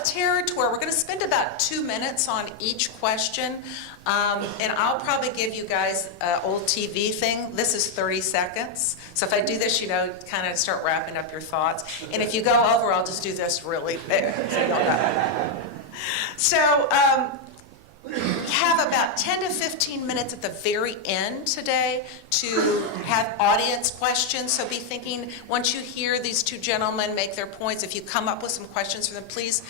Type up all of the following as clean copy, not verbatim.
of territory. We're going to spend about 2 minutes on each question, and I'll probably give you guys an old TV thing. This is 30 seconds. So if I do this, you know, kind of start wrapping up your thoughts. And if you go over, I'll just do this really big. So you'll know. So have about 10 to 15 minutes at the very end today to have audience questions. So be thinking, once you hear these two gentlemen make their points, if you come up with some questions for them, please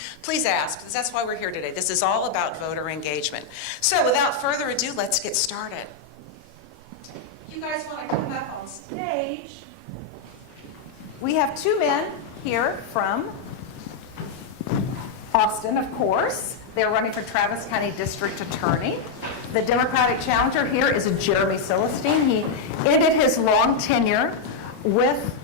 ask, because that's why we're here today. This is all about voter engagement. So without further ado, let's get started. If you guys want to come up on stage, we have two men here from Austin, of course. They're running for Travis County District Attorney. The Democratic challenger here is Jeremy Celestine. He ended his long tenure with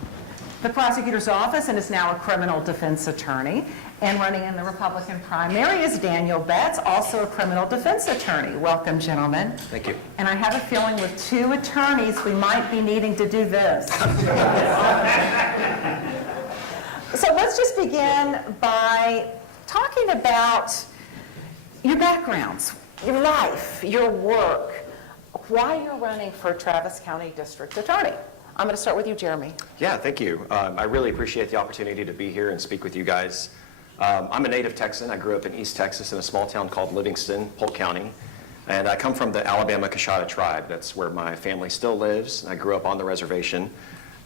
the prosecutor's office and is now a criminal defense attorney. And running in the Republican primary is Daniel Betts, also a criminal defense attorney. Welcome, gentlemen. Thank you. And I have a feeling with two attorneys, we might be needing to do this. So let's just begin by talking about your backgrounds, your life, your work, why you're running for Travis County District Attorney. I'm going to start with you, Jeremy. Yeah, thank you. I really appreciate the opportunity to be here and speak with you guys. I'm a native Texan. I grew up in East Texas in a small town called Livingston, Polk County. And I come from the Alabama Coshada tribe. That's where my family still lives. I grew up on the reservation.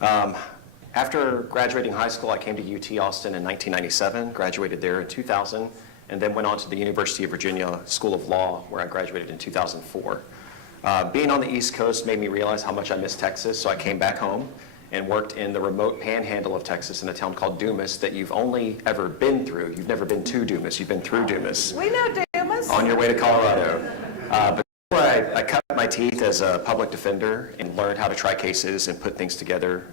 After graduating high school, I came to UT Austin in 1997, graduated there in 2000, and then went on to the University of Virginia School of Law, where I graduated in 2004. Being on the East Coast made me realize how much I miss Texas, so I came back home and worked in the remote panhandle of Texas in a town called Dumas that you've only ever been through. You've never been to Dumas, you've been through Dumas. We know Dumas. On your way to Colorado. But I cut my teeth as a public defender and learned how to try cases and put things together.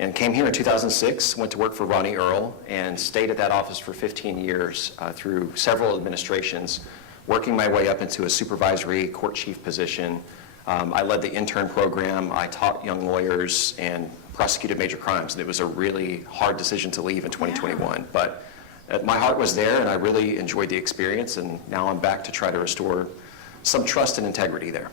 And came here in 2006, went to work for Ronnie Earl, and stayed at that office for 15 years through several administrations, working my way up into a supervisory court chief position. I led the intern program, I taught young lawyers, and prosecuted major crimes. And it was a really hard decision to leave in 2021. But my heart was there, and I really enjoyed the experience, and now I'm back to try to restore some trust and integrity there.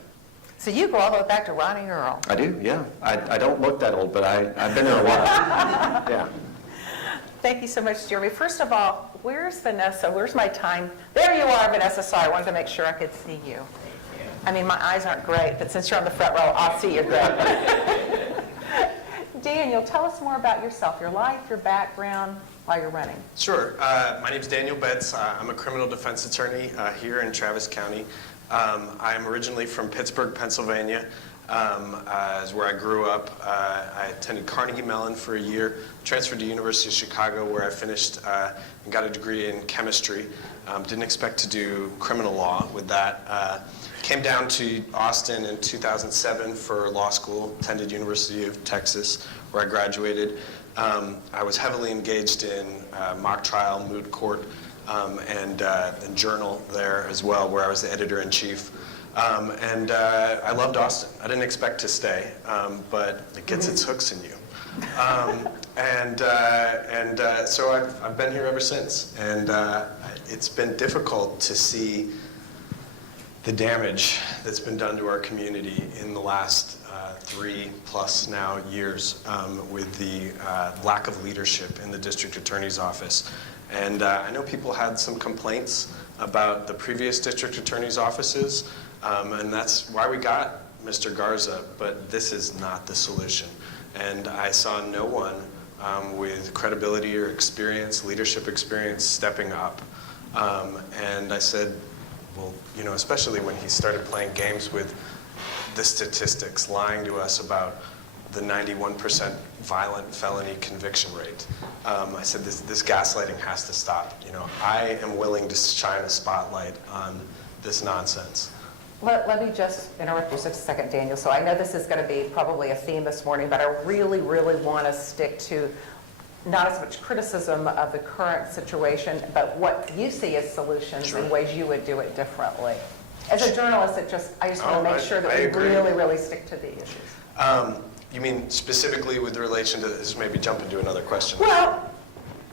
So you go all the way back to Ronnie Earl. I do, yeah. I don't look that old, but I've been there a while. Yeah. Thank you so much, Jeremy. First of all, where's Vanessa? Where's my time? There you are, Vanessa. Sorry, I wanted to make sure I could see you. I mean, my eyes aren't great, but since you're on the front row, I'll see you great. Daniel, tell us more about yourself, your life, your background, while you're running. Sure. My name's Daniel Betts. I'm a criminal defense attorney here in Travis County. I'm originally from Pittsburgh, Pennsylvania, is where I grew up. I attended Carnegie Mellon for a year, transferred to University of Chicago, where I finished and got a degree in chemistry. Didn't expect to do criminal law with that. Came down to Austin in 2007 for law school, attended University of Texas, where I graduated. I was heavily engaged in mock trial, moot court, and journal there as well, where I was the editor-in-chief. And I loved Austin. I didn't expect to stay, but it gets its hooks in you. So I've been here ever since. And it's been difficult to see the damage that's been done to our community in the last 3+ now years with the lack of leadership in the district attorney's office. And I know people had some complaints about the previous district attorney's offices, and that's why we got Mr. Garza, but this is not the solution. And I saw no one with credibility or experience, leadership experience, stepping up. And I said, well, you know, especially when he started playing games with the statistics, lying to us about the 91% violent felony conviction rate. I said, this gaslighting has to stop. You know, I am willing to shine a spotlight on this nonsense. Let me just interrupt you just a second, Daniel. So I know this is going to be probably a theme this morning, but I really, really want to stick to not as much criticism of the current situation, but what you see as solutions and ways you would do it differently. As a journalist, I just want to make sure that we really, really stick to the issues. You mean specifically with relation to this? Maybe jump into another question. Well,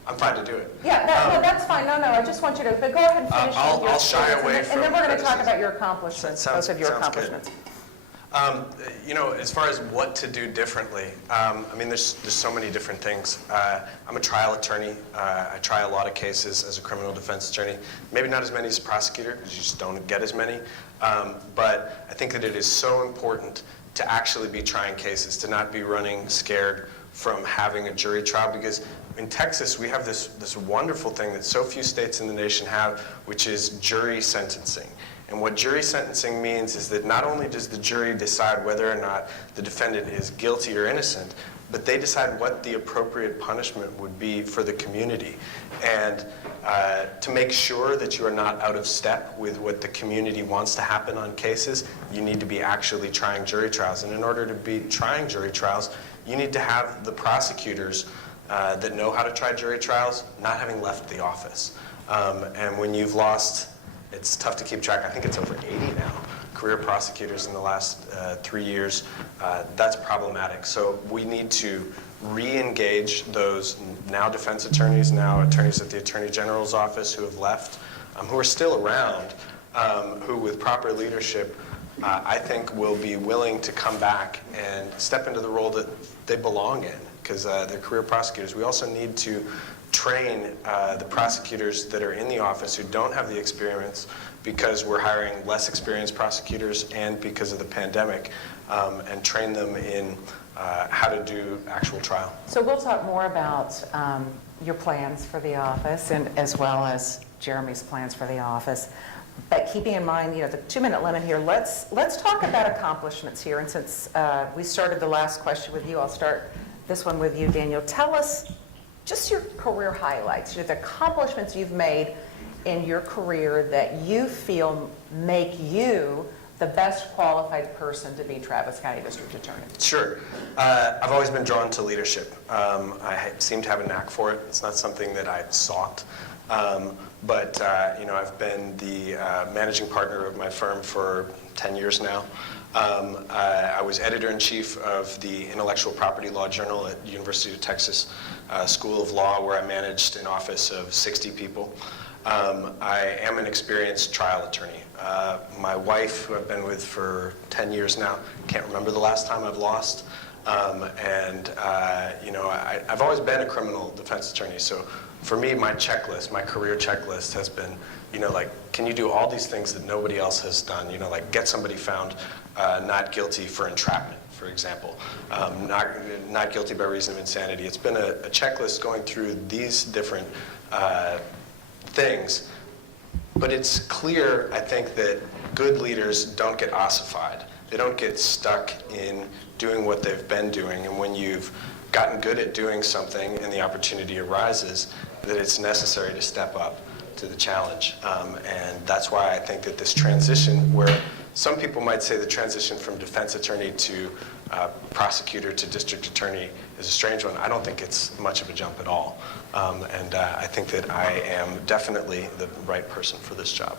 I'm fine to do it. Yeah, no, that's fine. No, I just want you to, but go ahead and finish. I'll shy away and from then we're going to talk criticism. about your accomplishments, both of your Sounds good. accomplishments. As far as what to do differently, there's so many different things. I'm a trial attorney. I try a lot of cases as a criminal defense attorney. Maybe not as many as a prosecutor, because you just don't get as many. But I think that it is so important to actually be trying cases, to not be running scared from having a jury trial, because in Texas we have this wonderful thing that so few states in the nation have, which is jury sentencing. And what jury sentencing means is that not only does the jury decide whether or not the defendant is guilty or innocent, but they decide what the appropriate punishment would be for the community. And to make sure that you are not out of step with what the community wants to happen on cases, you need to be actually trying jury trials. And in order to be trying jury trials, you need to have the prosecutors that know how to try jury trials not having left the office. And when you've lost, it's tough to keep track, I think it's over 80 now, career prosecutors in the last 3 years, that's problematic. So we need to re-engage those now defense attorneys, now attorneys at the Attorney General's office who have left, who are still around, who with proper leadership, I think will be willing to come back and step into the role that they belong in, because they're career prosecutors. We also need to train the prosecutors that are in the office who don't have the experience, because we're hiring less experienced prosecutors and because of the pandemic, and train them in how to do actual trial. So we'll talk more about your plans for the office, and as well as Jeremy's plans for the office. But keeping in mind, the 2-minute limit here, let's talk about accomplishments here. And since we started the last question with you, I'll start this one with you, Daniel. Tell us just your career highlights, the accomplishments you've made in your career that you feel make you the best qualified person to be Travis County District Attorney. Sure. I've always been drawn to leadership. I seem to have a knack for it. It's not something that I sought. But I've been the managing partner of my firm for 10 years now. I was editor-in-chief of the Intellectual Property Law Journal at University of Texas School of Law, where I managed an office of 60 people. I am an experienced trial attorney. My wife, who I've been with for 10 years now, can't remember the last time I've lost. I've always been a criminal defense attorney, so for me, my checklist, my career checklist has been, can you do all these things that nobody else has done? Like get somebody found not guilty for entrapment, for example, not guilty by reason of insanity. It's been a checklist going through these different things, but it's clear, I think, that good leaders don't get ossified. They don't get stuck in doing what they've been doing, and when you've gotten good at doing something and the opportunity arises, that it's necessary to step up to the challenge. And that's why I think that this transition, where some people might say the transition from defense attorney to prosecutor to district attorney is a strange one. I don't think it's much of a jump at all. I think that I am definitely the right person for this job.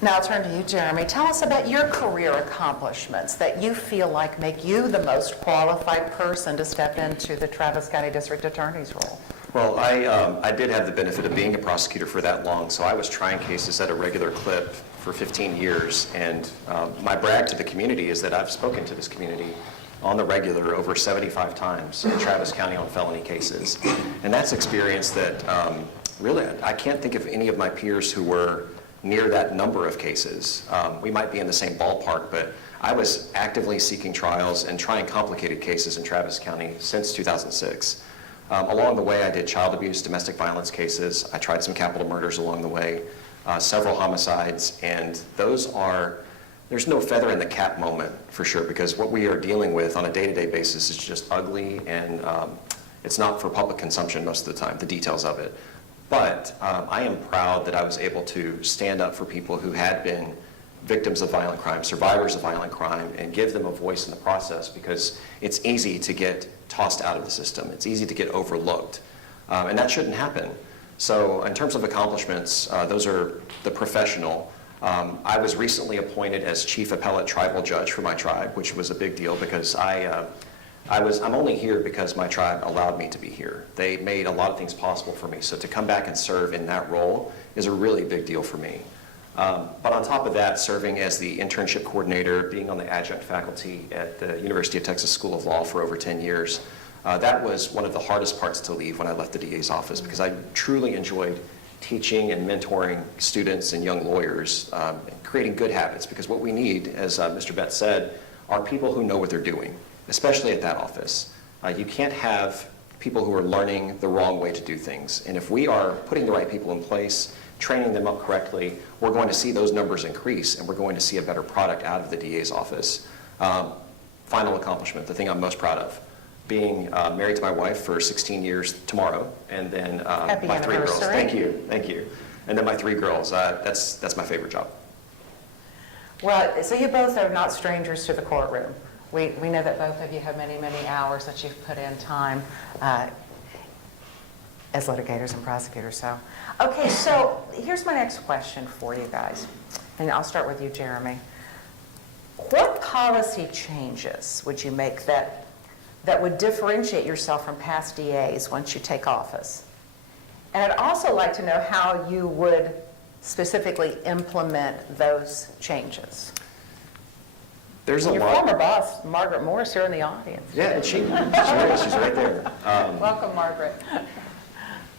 Now I'll turn to you, Jeremy. Tell us about your career accomplishments that you feel like make you the most qualified person to step into the Travis County District Attorney's role. Well, I did have the benefit of being a prosecutor for that long, so I was trying cases at a regular clip for 15 years, and my brag to the community is that I've spoken to this community on the regular over 75 times in Travis County on felony cases. And that's experience that really, I can't think of any of my peers who were near that number of cases. We might be in the same ballpark, but I was actively seeking trials and trying complicated cases in Travis County since 2006. Along the way, I did child abuse, domestic violence cases. I tried some capital murders along the way, several homicides, and there's no feather in the cap moment for sure, because what we are dealing with on a day-to-day basis is just ugly, and it's not for public consumption most of the time, the details of it. But I am proud that I was able to stand up for people who had been victims of violent crime, survivors of violent crime, and give them a voice in the process, because it's easy to get tossed out of the system. It's easy to get overlooked, and that shouldn't happen. So in terms of accomplishments, those are the professional. I was recently appointed as chief appellate tribal judge for my tribe, which was a big deal because I I'm only here because my tribe allowed me to be here. They made a lot of things possible for me. So to come back and serve in that role is a really big deal for me. But on top of that, serving as the internship coordinator, being on the adjunct faculty at the University of Texas School of Law for over 10 years, that was one of the hardest parts to leave when I left the DA's office, because I truly enjoyed teaching and mentoring students and young lawyers, and creating good habits, because what we need, as Mr. Betts said, are people who know what they're doing, especially at that office. You can't have people who are learning the wrong way to do things. And if we are putting the right people in place, training them up correctly, we're going to see those numbers increase, and we're going to see a better product out of the DA's office. Final accomplishment, the thing I'm most proud of, being married to my wife for 16 years tomorrow, and then my 3 girls. Thank you, thank you. And then my 3 girls. That's my favorite job. Well, so you both are not strangers to the courtroom. We know that both of you have many, many hours that you've put in time as litigators and prosecutors. So, okay, so here's my next question for you guys. And I'll start with you, Jeremy. What policy changes would you make that would differentiate yourself from past DAs once you take office? And I'd also like to know how you would specifically implement those changes. There's a Your lot. former boss, Margaret Morris, here in the audience. Yeah, and she's right there. Welcome, Margaret.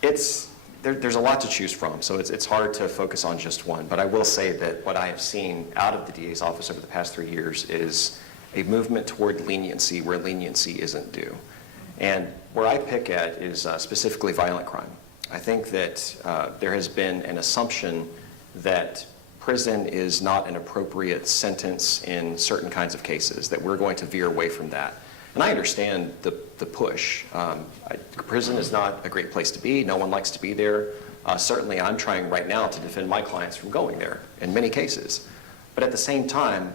There's a lot to choose from, so it's hard to focus on just one. But I will say that what I have seen out of the DA's office over the past 3 years is a movement toward leniency where leniency isn't due. And where I pick at is specifically violent crime. I think that there has been an assumption that prison is not an appropriate sentence in certain kinds of cases, that we're going to veer away from that. And I understand the push. Prison is not a great place to be. No one likes to be there. Certainly, I'm trying right now to defend my clients from going there in many cases. But at the same time,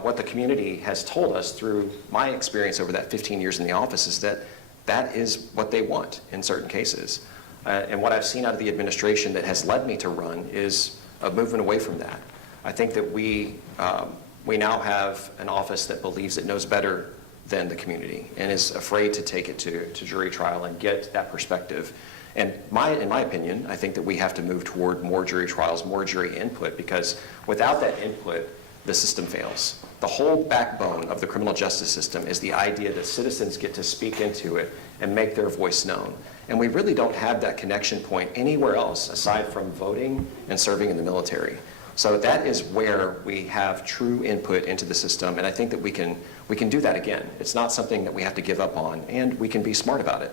what the community has told us through my experience over that 15 years in the office is that that is what they want in certain cases. And what I've seen out of the administration that has led me to run is a movement away from that. I think that we now have an office that believes it knows better than the community and is afraid to take it to jury trial and get that perspective. And in my opinion, I think that we have to move toward more jury trials, more jury input, because without that input, the system fails. The whole backbone of the criminal justice system is the idea that citizens get to speak into it and make their voice known. And we really don't have that connection point anywhere else aside from voting and serving in the military. So that is where we have true input into the system, and I think that we can do that again. It's not something that we have to give up on, and we can be smart about it.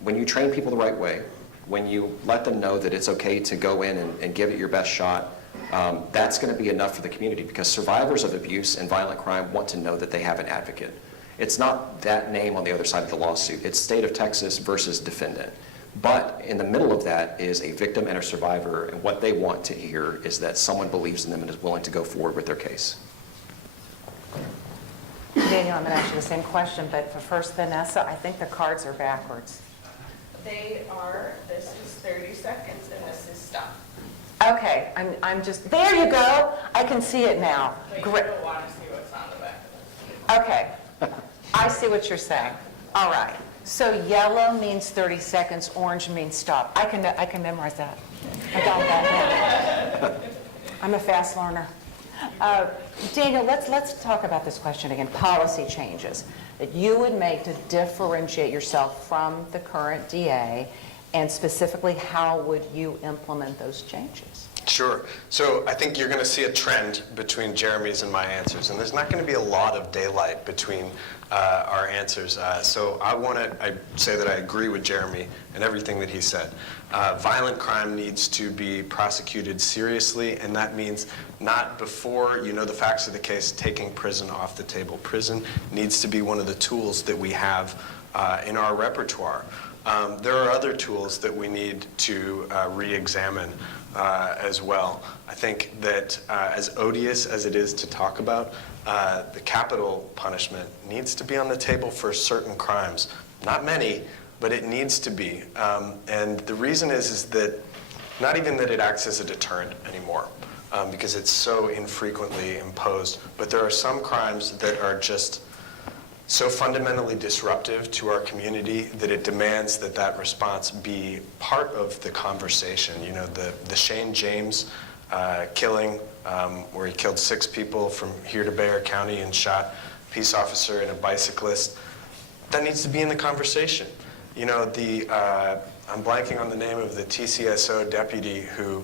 When you train people the right way, when you let them know that it's okay to go in and give it your best shot, that's going to be enough for the community, because survivors of abuse and violent crime want to know that they have an advocate. It's not that name on the other side of the lawsuit. It's state of Texas versus defendant. But in the middle of that is a victim and a survivor, and what they want to hear is that someone believes in them and is willing to go forward with their case. Daniel, I'm going to ask you the same question, but for first, Vanessa, I think the cards are backwards. They are, this is 30 seconds and this is stop. Okay, I'm just, there you go. I can see it now. But you Great. don't want to see what's on the back of this. Okay, I see what you're saying. All right, so yellow means 30 seconds, orange means stop. I can memorize that. I got that now. I'm a fast learner. Daniel, let's talk about this question again. Policy changes that you would make to differentiate yourself from the current DA, and specifically, how would you implement those changes? Sure. So I think you're going to see a trend between Jeremy's and my answers, and there's not going to be a lot of daylight between our answers. So I say that I agree with Jeremy and everything that he said. Violent crime needs to be prosecuted seriously, and that means not before you know the facts of the case, taking prison off the table. Prison needs to be one of the tools that we have in our repertoire. There are other tools that we need to re-examine as well. I think that as odious as it is to talk about, the capital punishment needs to be on the table for certain crimes. Not many, but it needs to be. And the reason is that not even that it acts as a deterrent anymore, because it's so infrequently imposed, but there are some crimes that are just so fundamentally disruptive to our community that it demands that that response be part of the conversation. You know, the Shane James killing, where he killed 6 people from here to Bexar County and shot a peace officer and a bicyclist, that needs to be in the conversation. You know, I'm blanking on the name of the TCSO deputy who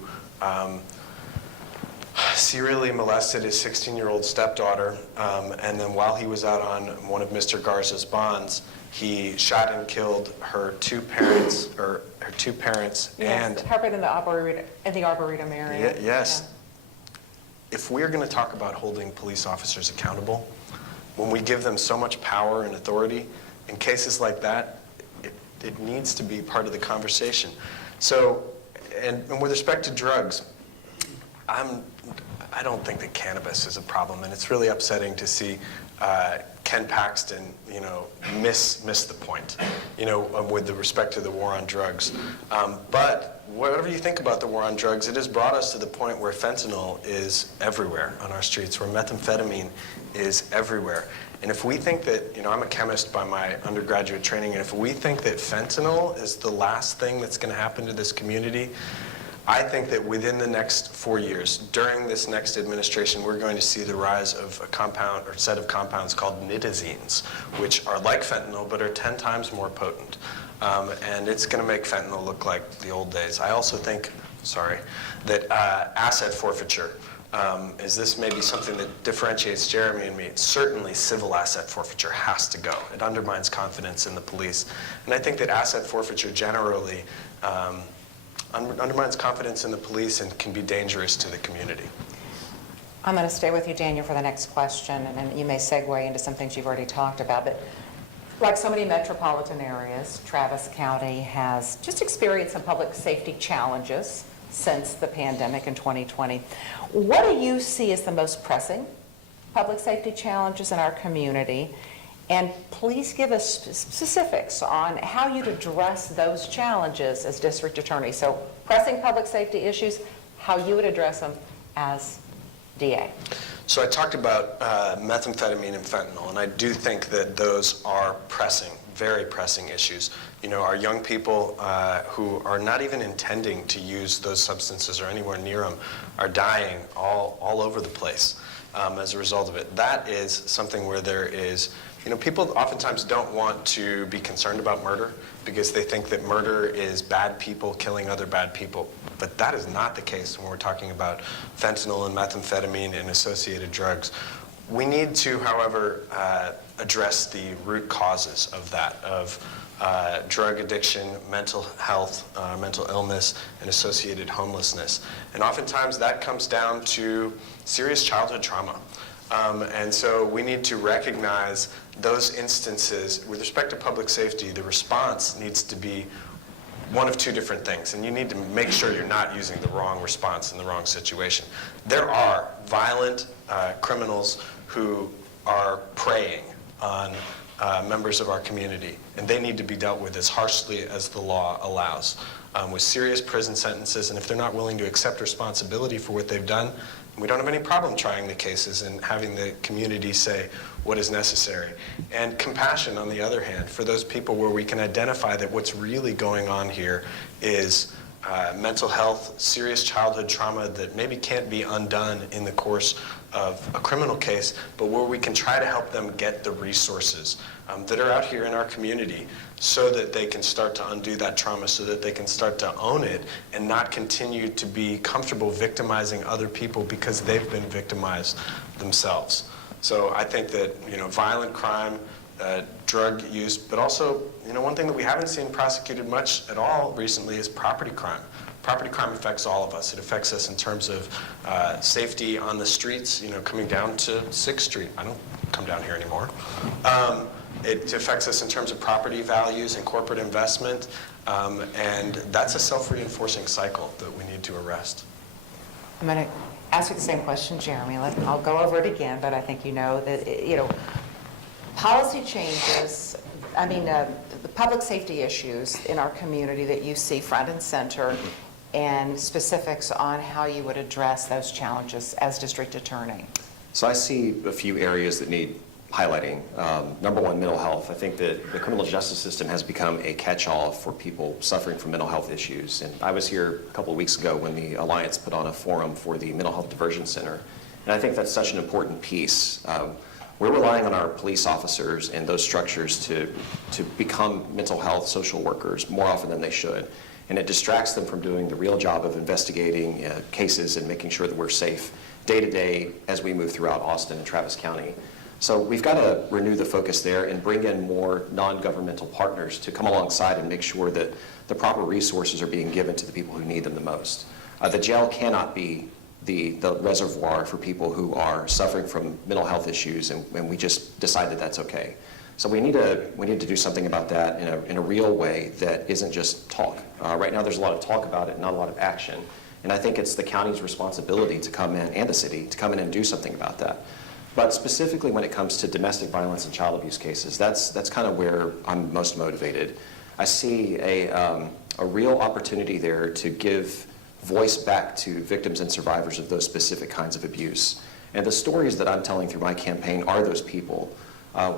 serially molested his 16-year-old stepdaughter, and then while he was out on one of Mr. Garza's bonds, he shot and killed her two parents, and Her in the Arboretum area. yes. Yeah. If we're going to talk about holding police officers accountable, when we give them so much power and authority, in cases like that, it needs to be part of the conversation. So, and with respect to drugs, I don't think that cannabis is a problem, and it's really upsetting to see Ken Paxton, you know, miss the point, you know, with respect to the war on drugs. But whatever you think about the war on drugs, it has brought us to the point where fentanyl is everywhere on our streets, where methamphetamine is everywhere. And if we think that, you know, I'm a chemist by my undergraduate training, and if we think that fentanyl is the last thing that's going to happen to this community, I think that within the next 4 years, during this next administration, we're going to see the rise of a compound or set of compounds called nitazines, which are like fentanyl but are 10 times more potent. And it's going to make fentanyl look like the old days. I also think, that asset forfeiture, is this maybe something that differentiates Jeremy and me? Certainly civil asset forfeiture has to go. It undermines confidence in the police. And I think that asset forfeiture generally undermines confidence in the police and can be dangerous to the community. I'm going to stay with you, Daniel, for the next question, and then you may segue into some things you've already talked about. But like so many metropolitan areas, Travis County has just experienced some public safety challenges since the pandemic in 2020. What do you see as the most pressing public safety challenges in our community? And please give us specifics on how you'd address those challenges as district attorney. So pressing public safety issues, how you would address them as DA. So I talked about methamphetamine and fentanyl, and I do think that those are pressing, very pressing issues. You know, our young people who are not even intending to use those substances or anywhere near them are dying all over the place as a result of it. That is something where there is, you know, people oftentimes don't want to be concerned about murder because they think that murder is bad people killing other bad people. But that is not the case when we're talking about fentanyl and methamphetamine and associated drugs. We need to, however, address the root causes of that, of drug addiction, mental health, mental illness, and associated homelessness. And oftentimes that comes down to serious childhood trauma. And so we need to recognize those instances. With respect to public safety, the response needs to be one of two different things, and you need to make sure you're not using the wrong response in the wrong situation. There are violent criminals who are preying on members of our community, and they need to be dealt with as harshly as the law allows, with serious prison sentences. And if they're not willing to accept responsibility for what they've done, we don't have any problem trying the cases and having the community say what is necessary. And compassion, on the other hand, for those people where we can identify that what's really going on here is mental health, serious childhood trauma that maybe can't be undone in the course of a criminal case, but where we can try to help them get the resources that are out here in our community so that they can start to undo that trauma, so that they can start to own it and not continue to be comfortable victimizing other people because they've been victimized themselves. So I think that, you know, violent crime, drug use, but also, you know, one thing that we haven't seen prosecuted much at all recently is property crime. Property crime affects all of us. It affects us in terms of safety on the streets, you know, coming down to 6th Street. I don't come down here anymore. It affects us in terms of property values and corporate investment, and that's a self-reinforcing cycle that we need to arrest. I'm going to ask you the same question, Jeremy. I'll go over it again, but I think you know that, you know, policy changes, the public safety issues in our community that you see front and center, and specifics on how you would address those challenges as district attorney. So I see a few areas that need highlighting. Number one, mental health. I think that the criminal justice system has become a catch-all for people suffering from mental health issues. And I was here a couple of weeks ago when the Alliance put on a forum for the Mental Health Diversion Center. And I think that's such an important piece. We're relying on our police officers and those structures to become mental health social workers more often than they should. And it distracts them from doing the real job of investigating cases and making sure that we're safe day to day as we move throughout Austin and Travis County. So we've got to renew the focus there and bring in more non-governmental partners to come alongside and make sure that the proper resources are being given to the people who need them the most. The jail cannot be the reservoir for people who are suffering from mental health issues, and we just decide that that's okay. So we need to do something about that in a real way that isn't just talk. Right now there's a lot of talk about it, not a lot of action. And I think it's the county's responsibility to come in, and the city, to come in and do something about that. But specifically when it comes to domestic violence and child abuse cases, that's kind of where I'm most motivated. I see a real opportunity there to give voice back to victims and survivors of those specific kinds of abuse. And the stories that I'm telling through my campaign are those people.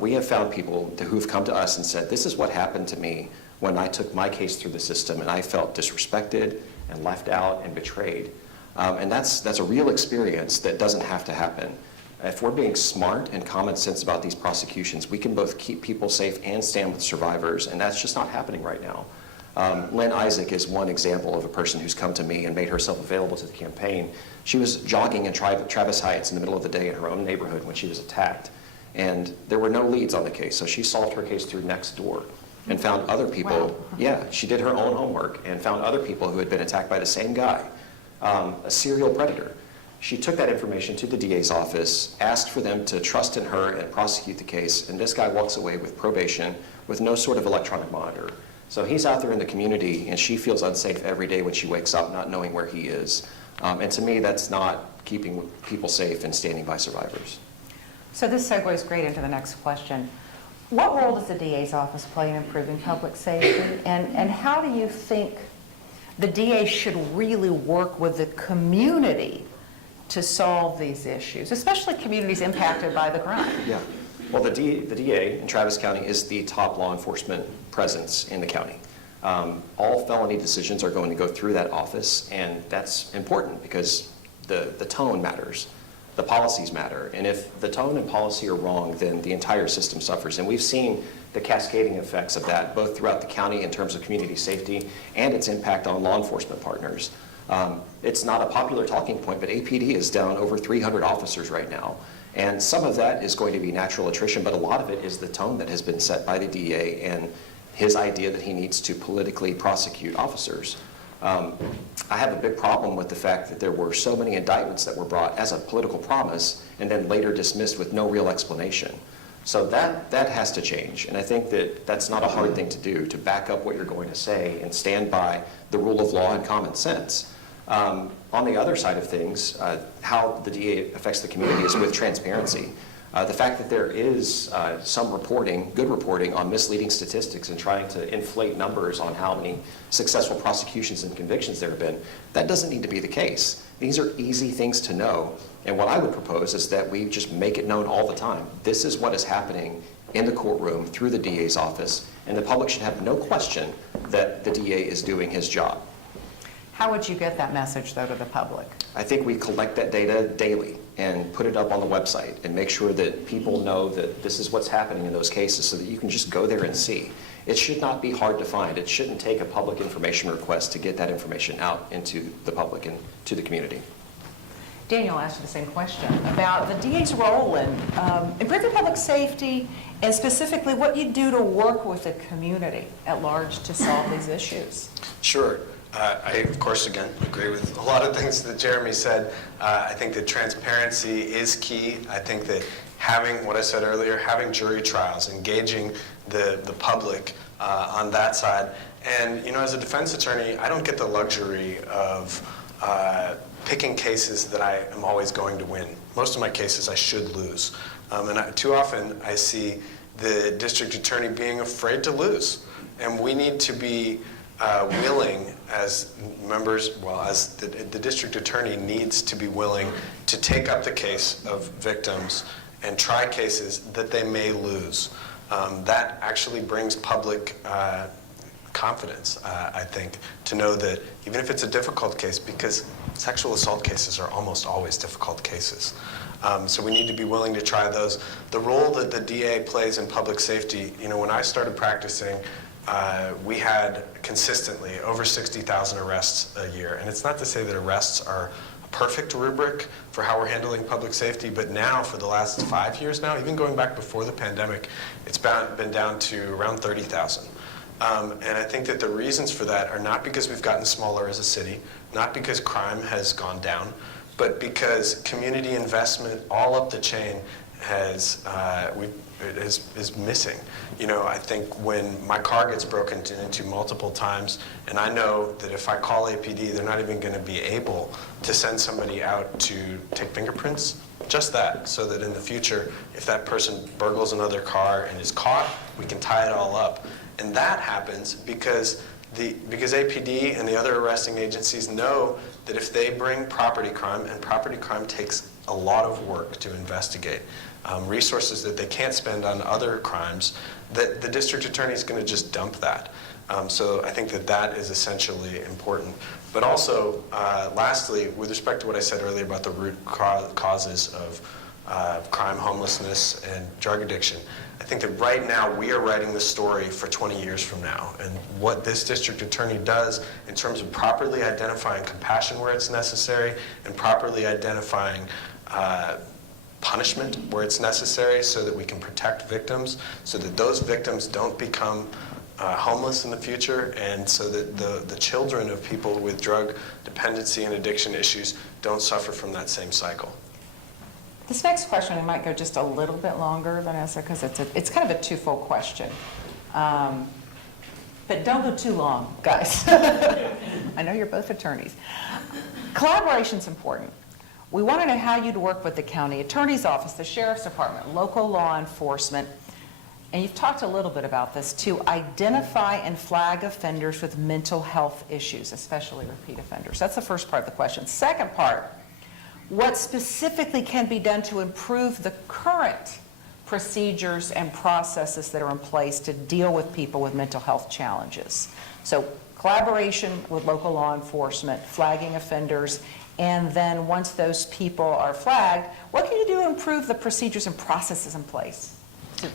We have found people who've come to us and said, this is what happened to me when I took my case through the system and I felt disrespected and left out and betrayed. And that's a real experience that doesn't have to happen. If we're being smart and common sense about these prosecutions, we can both keep people safe and stand with survivors, and that's just not happening right now. Lynn Isaac is one example of a person who's come to me and made herself available to the campaign. She was jogging in Travis Heights in the middle of the day in her own neighborhood when she was attacked, and there were no leads on the case, so she solved her case through Nextdoor and found other people. Wow. Yeah, she did her own homework and found other people who had been attacked by the same guy, a serial predator. She took that information to the DA's office, asked for them to trust in her and prosecute the case, and this guy walks away with probation with no sort of electronic monitor. So he's out there in the community, and she feels unsafe every day when she wakes up not knowing where he is. And to me, that's not keeping people safe and standing by survivors. So this segues great into the next question. What role does the DA's office play in improving public safety? And how do you think the DA should really work with the community to solve these issues, especially communities impacted by the crime? Yeah. Well, the DA in Travis County is the top law enforcement presence in the county. All felony decisions are going to go through that office, and that's important because the tone matters. The policies matter. And if the tone and policy are wrong, then the entire system suffers. And we've seen the cascading effects of that both throughout the county in terms of community safety and its impact on law enforcement partners. It's not a popular talking point, but APD is down over 300 officers right now. And some of that is going to be natural attrition, but a lot of it is the tone that has been set by the DA and his idea that he needs to politically prosecute officers. I have a big problem with the fact that there were so many indictments that were brought as a political promise and then later dismissed with no real explanation. So that has to change, and I think that that's not a hard thing to do, to back up what you're going to say and stand by the rule of law and common sense. On the other side of things, how the DA affects the community is with transparency. The fact that there is some reporting, good reporting, on misleading statistics and trying to inflate numbers on how many successful prosecutions and convictions there have been, that doesn't need to be the case. These are easy things to know, and what I would propose is that we just make it known all the time. This is what is happening in the courtroom through the DA's office, and the public should have no question that the DA is doing his job. How would you get that message, though, to the public? I think we collect that data daily and put it up on the website and make sure that people know that this is what's happening in those cases so that you can just go there and see. It should not be hard to find. It shouldn't take a public information request to get that information out into the public and to the community. Daniel asked you the same question about the DA's role in improving public safety and specifically what you do to work with the community at large to solve these issues. Sure. I, of course, again, agree with a lot of things that Jeremy said. I think that transparency is key. I think that having, what I said earlier, having jury trials, engaging the public on that side. And, you know, as a defense attorney, I don't get the luxury of picking cases that I am always going to win. Most of my cases I should lose. Too often I see the district attorney being afraid to lose. And we need to be willing as members, well, as the district attorney needs to be willing to take up the case of victims and try cases that they may lose. That actually brings public confidence, I think, to know that even if it's a difficult case, because sexual assault cases are almost always difficult cases. So we need to be willing to try those. The role that the DA plays in public safety, when I started practicing, we had consistently over 60,000 arrests a year. And it's not to say that arrests are a perfect rubric for how we're handling public safety, but now for the last 5 years now, even going back before the pandemic, it's been down to around 30,000. And I think that the reasons for that are not because we've gotten smaller as a city, not because crime has gone down, but because community investment all up the chain is missing. I think when my car gets broken into multiple times, and I know that if I call APD, they're not even going to be able to send somebody out to take fingerprints, just that, so that in the future, if that person burgles another car and is caught, we can tie it all up. And that happens because APD and the other arresting agencies know that if they bring property crime, and property crime takes a lot of work to investigate, resources that they can't spend on other crimes, that the district attorney is going to just dump that. So I think that is essentially important. But also, lastly, with respect to what I said earlier about the root causes of crime, homelessness, and drug addiction, I think that right now we are writing the story for 20 years from now. And what this district attorney does in terms of properly identifying compassion where it's necessary and properly identifying punishment where it's necessary so that we can protect victims, so that those victims don't become homeless in the future, and so that the children of people with drug dependency and addiction issues don't suffer from that same cycle. This next question, I might go just a little bit longer, Vanessa, because it's kind of a twofold question. But don't go too long, guys. I know you're both attorneys. Collaboration's important. We want to know how you'd work with the county attorney's office, the sheriff's department, local law enforcement, and you've talked a little bit about this, to identify and flag offenders with mental health issues, especially repeat offenders. That's the first part of the question. Second part, what specifically can be done to improve the current procedures and processes that are in place to deal with people with mental health challenges? So collaboration with local law enforcement, flagging offenders, and then once those people are flagged, what can you do to improve the procedures and processes in place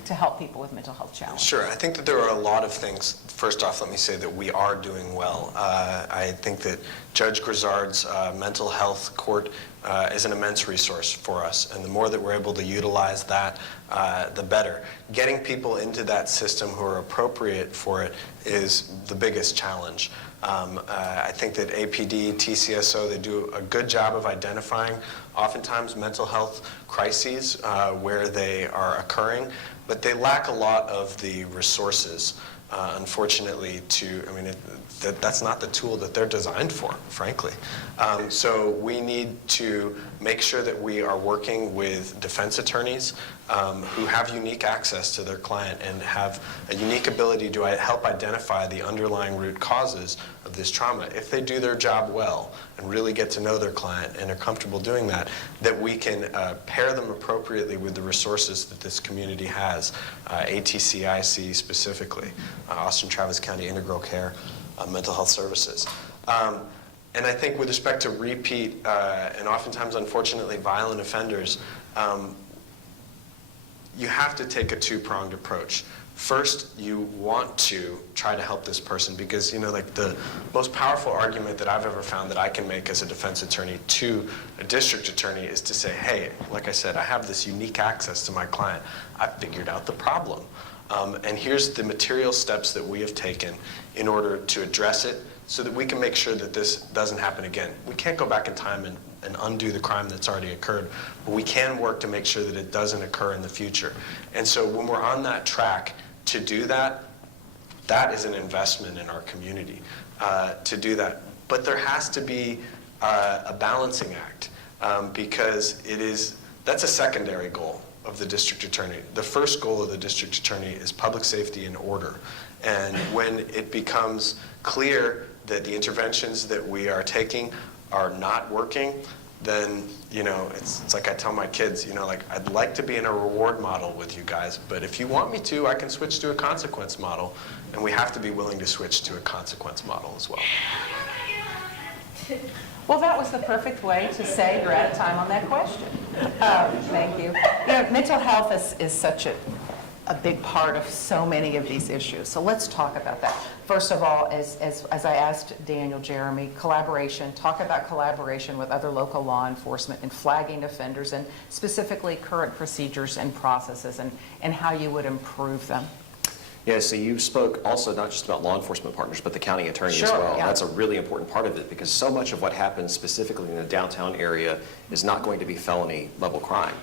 to help people with mental health challenges? Sure. I think that there are a lot of things. First off, let me say that we are doing well. I think that Judge Grizzard's mental health court is an immense resource for us, and the more that we're able to utilize that, the better. Getting people into that system who are appropriate for it is the biggest challenge. I think that APD, TCSO, they do a good job of identifying oftentimes mental health crises where they are occurring, but they lack a lot of the resources, unfortunately, that's not the tool that they're designed for, frankly. So we need to make sure that we are working with defense attorneys who have unique access to their client and have a unique ability to help identify the underlying root causes of this trauma. If they do their job well and really get to know their client and are comfortable doing that, that we can pair them appropriately with the resources that this community has, ATCIC specifically, Austin Travis County Integral Care, Mental Health Services. And I think with respect to repeat and oftentimes, unfortunately, violent offenders, you have to take a two-pronged approach. First, you want to try to help this person because, like the most powerful argument that I've ever found that I can make as a defense attorney to a district attorney is to say, hey, like I said, I have this unique access to my client. I've figured out the problem. And here's the material steps that we have taken in order to address it so that we can make sure that this doesn't happen again. We can't go back in time and undo the crime that's already occurred, but we can work to make sure that it doesn't occur in the future. And so when we're on that track to do that, that is an investment in our community to do that. But there has to be a balancing act because that's a secondary goal of the district attorney. The first goal of the district attorney is public safety and order. And when it becomes clear that the interventions that we are taking are not working, then, it's like I tell my kids, like, I'd like to be in a reward model with you guys, but if you want me to, I can switch to a consequence model, and we have to be willing to switch to a consequence model as well. Well, that was the perfect way to say you're out of time on that question. Thank you. Mental health is such a big part of so many of these issues. So let's talk about that. First of all, as I asked Daniel, Jeremy, collaboration, talk about collaboration with other local law enforcement in flagging offenders, and specifically current procedures and processes, and how you would improve them. Yeah, so you spoke also not just about law enforcement partners, but the county attorney as Sure, well. yeah. That's a really important part of it, because so much of what happens specifically in the downtown area is not going to be felony level crime.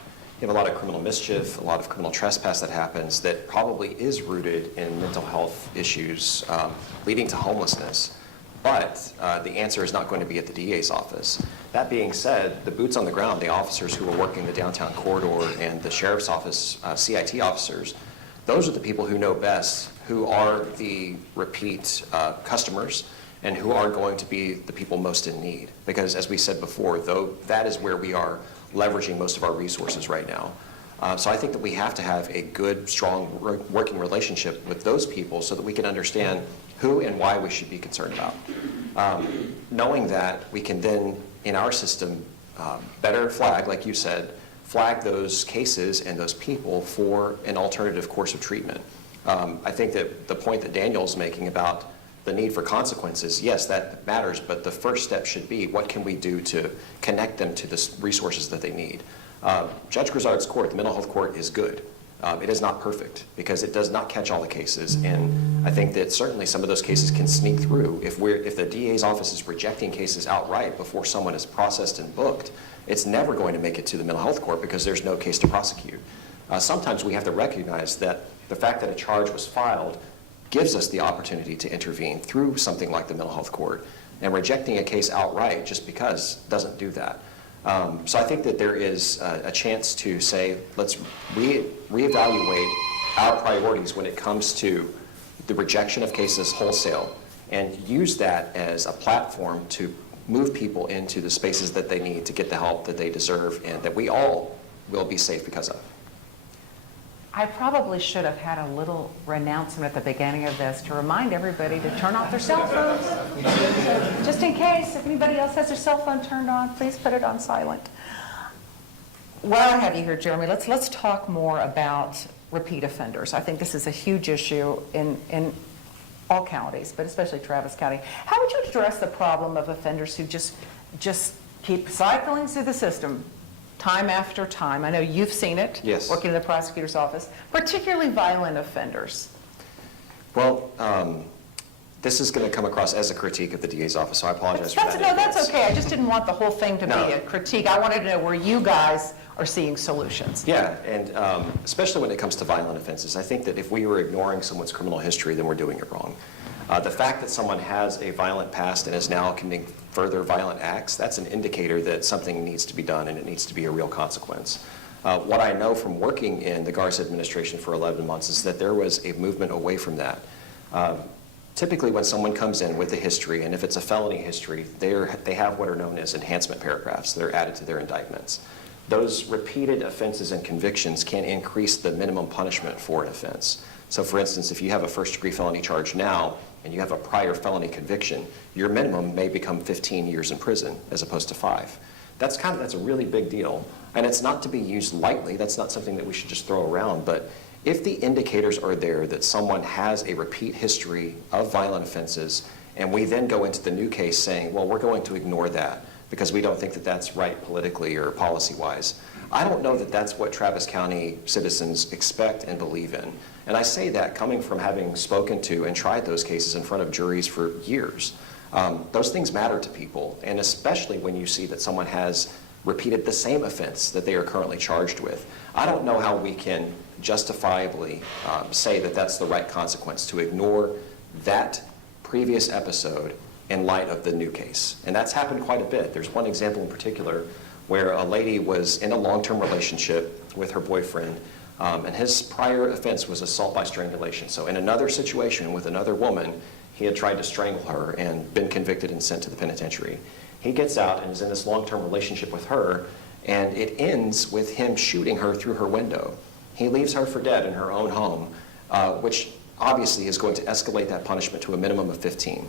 You have a lot of criminal mischief, a lot of criminal trespass that happens that probably is rooted in mental health issues leading to homelessness. But the answer is not going to be at the DA's office. That being said, the boots on the ground, the officers who are working the downtown corridor and the sheriff's office, CIT officers, those are the people who know best, who are the repeat customers, and who are going to be the people most in need. Because as we said before, though, that is where we are leveraging most of our resources right now. So I think that we have to have a good, strong working relationship with those people so that we can understand who and why we should be concerned about. Knowing that, we can then, in our system, better flag, like you said, flag those cases and those people for an alternative course of treatment. I think that the point that Daniel's making about the need for consequences, yes, that matters, but the first step should be, what can we do to connect them to the resources that they need? Judge Grizzard's court, the mental health court, is good. It is not perfect, because it does not catch all the cases, and I think that certainly some of those cases can sneak through. If the DA's office is rejecting cases outright before someone is processed and booked, it's never going to make it to the mental health court because there's no case to prosecute. Sometimes we have to recognize that the fact that a charge was filed gives us the opportunity to intervene through something like the mental health court, and rejecting a case outright just because doesn't do that. So I think that there is a chance to say, let's reevaluate our priorities when it comes to the rejection of cases wholesale, and use that as a platform to move people into the spaces that they need to get the help that they deserve and that we all will be safe because of. I probably should have had a little announcement at the beginning of this to remind everybody to turn off their cell phones. Just in case, if anybody else has their cell phone turned on, please put it on silent. While I have you here, Jeremy, let's talk more about repeat offenders. I think this is a huge issue in all counties, but especially Travis County. How would you address the problem of offenders who just keep cycling through the system time after time? I know you've seen it, yes, working in the prosecutor's office, particularly violent offenders. Well, this is going to come across as a critique of the DA's office, so I apologize for that. No, that's okay. I just didn't want the whole thing to be No. a critique. I wanted to know where you guys are seeing solutions. Yeah, and especially when it comes to violent offenses, I think that if we were ignoring someone's criminal history, then we're doing it wrong. The fact that someone has a violent past and is now committing further violent acts, that's an indicator that something needs to be done and it needs to be a real consequence. What I know from working in the Garza administration for 11 months is that there was a movement away from that. Typically when someone comes in with a history, and if it's a felony history, they have what are known as enhancement paragraphs that are added to their indictments. Those repeated offenses and convictions can increase the minimum punishment for an offense. So for instance, if you have a first-degree felony charge now, and you have a prior felony conviction, your minimum may become 15 years in prison as opposed to 5. That's a really big deal. And it's not to be used lightly. That's not something that we should just throw around. But if the indicators are there that someone has a repeat history of violent offenses, and we then go into the new case saying, well, we're going to ignore that because we don't think that that's right politically or policy-wise, I don't know that that's what Travis County citizens expect and believe in. And I say that coming from having spoken to and tried those cases in front of juries for years. Those things matter to people, and especially when you see that someone has repeated the same offense that they are currently charged with. I don't know how we can justifiably say that that's the right consequence, to ignore that previous episode in light of the new case. And that's happened quite a bit. There's one example in particular where a lady was in a long-term relationship with her boyfriend, and his prior offense was assault by strangulation. So in another situation with another woman, he had tried to strangle her and been convicted and sent to the penitentiary. He gets out and is in this long-term relationship with her, and it ends with him shooting her through her window. He leaves her for dead in her own home, which obviously is going to escalate that punishment to a minimum of 15.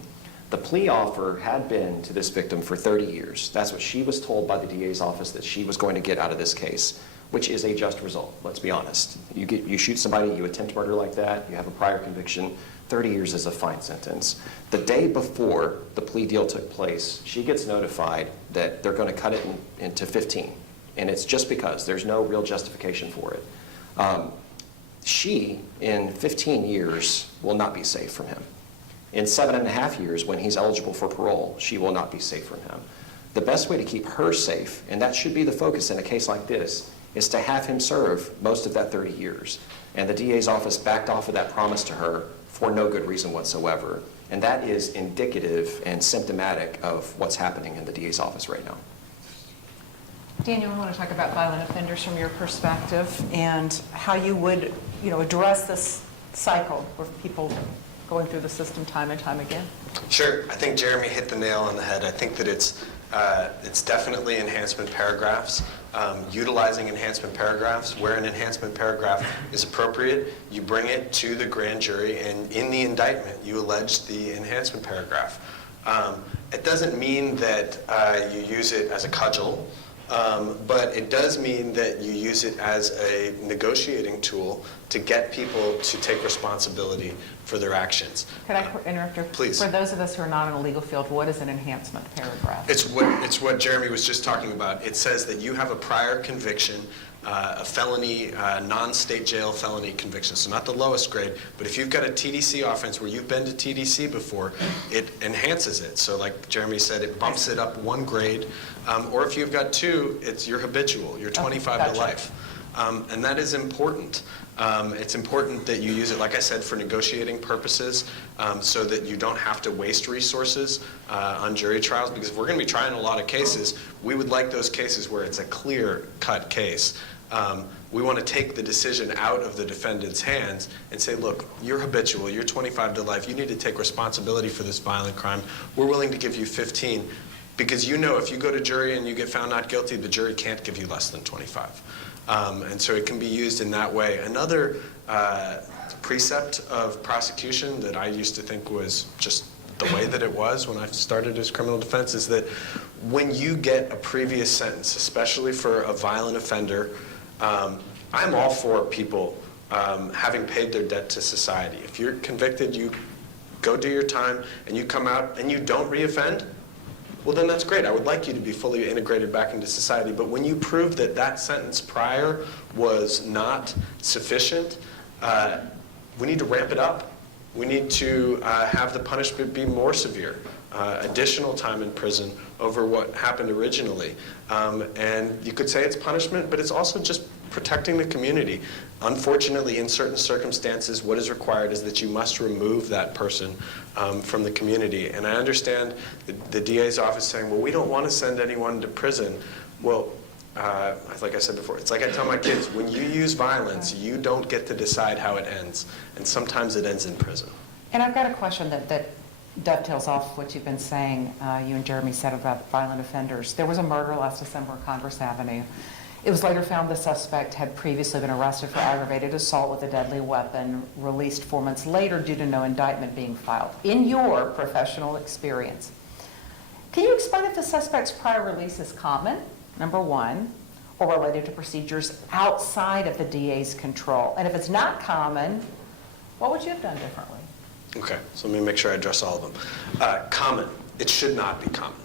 The plea offer had been to this victim for 30 years. That's what she was told by the DA's office that she was going to get out of this case, which is a just result, let's be honest. You shoot somebody, you attempt murder like that, you have a prior conviction, 30 years is a fine sentence. The day before the plea deal took place, she gets notified that they're going to cut it into 15. And it's just because there's no real justification for it. She, in 15 years, will not be safe from him. In 7.5 years, when he's eligible for parole, she will not be safe from him. The best way to keep her safe, and that should be the focus in a case like this, is to have him serve most of that 30 years. And the DA's office backed off of that promise to her for no good reason whatsoever. And that is indicative and symptomatic of what's happening in the DA's office right now. Daniel, I want to talk about violent offenders from your perspective and how you would, address this cycle of people going through the system time and time again. Sure. I think Jeremy hit the nail on the head. I think that it's definitely enhancement paragraphs. Utilizing enhancement paragraphs, where an enhancement paragraph is appropriate, you bring it to the grand jury, and in the indictment, you allege the enhancement paragraph. It doesn't mean that you use it as a cudgel, but it does mean that you use it as a negotiating tool to get people to take responsibility for their actions. Could I interrupt you? Please. For those of us who are not in the legal field, what is an enhancement paragraph? It's what Jeremy was just talking about. It says that you have a prior conviction, a felony, non-state jail felony conviction, so not the lowest grade, but if you've got a TDC offense where you've been to TDC before, it enhances it. So like Jeremy said, it bumps it up 1 grade, or if you've got 2, you're habitual, you're 25 gotcha. to life. And that is important. It's important that you use it, like I said, for negotiating purposes, so that you don't have to waste resources on jury trials, because if we're going to be trying a lot of cases, we would like those cases where it's a clear-cut case. We want to take the decision out of the defendant's hands and say, look, you're habitual, you're 25 to life, you need to take responsibility for this violent crime. We're willing to give you 15, because if you go to jury and you get found not guilty, the jury can't give you less than 25. And so it can be used in that way. Another precept of prosecution that I used to think was just the way that it was when I started as criminal defense is that when you get a previous sentence, especially for a violent offender, I'm all for people having paid their debt to society. If you're convicted, you go do your time, and you come out and you don't reoffend, well, then that's great. I would like you to be fully integrated back into society. But when you prove that that sentence prior was not sufficient, we need to ramp it up. We need to have the punishment be more severe, additional time in prison over what happened originally. And you could say it's punishment, but it's also just protecting the community. Unfortunately, in certain circumstances, what is required is that you must remove that person from the community. And I understand the DA's office saying, well, we don't want to send anyone to prison. Well, like I said before, it's like I tell my kids, when you use violence, you don't get to decide how it ends. And sometimes it ends in prison. And I've got a question that dovetails off what you've been saying, you and Jeremy said about violent offenders. There was a murder last December on Congress Avenue. It was later found the suspect had previously been arrested for aggravated assault with a deadly weapon, released 4 months later due to no indictment being filed. In your professional experience, can you explain if the suspect's prior release is common, number one, or related to procedures outside of the DA's control? And if it's not common, what would you have done differently? Okay, so let me make sure I address all of them. Common. It should not be common.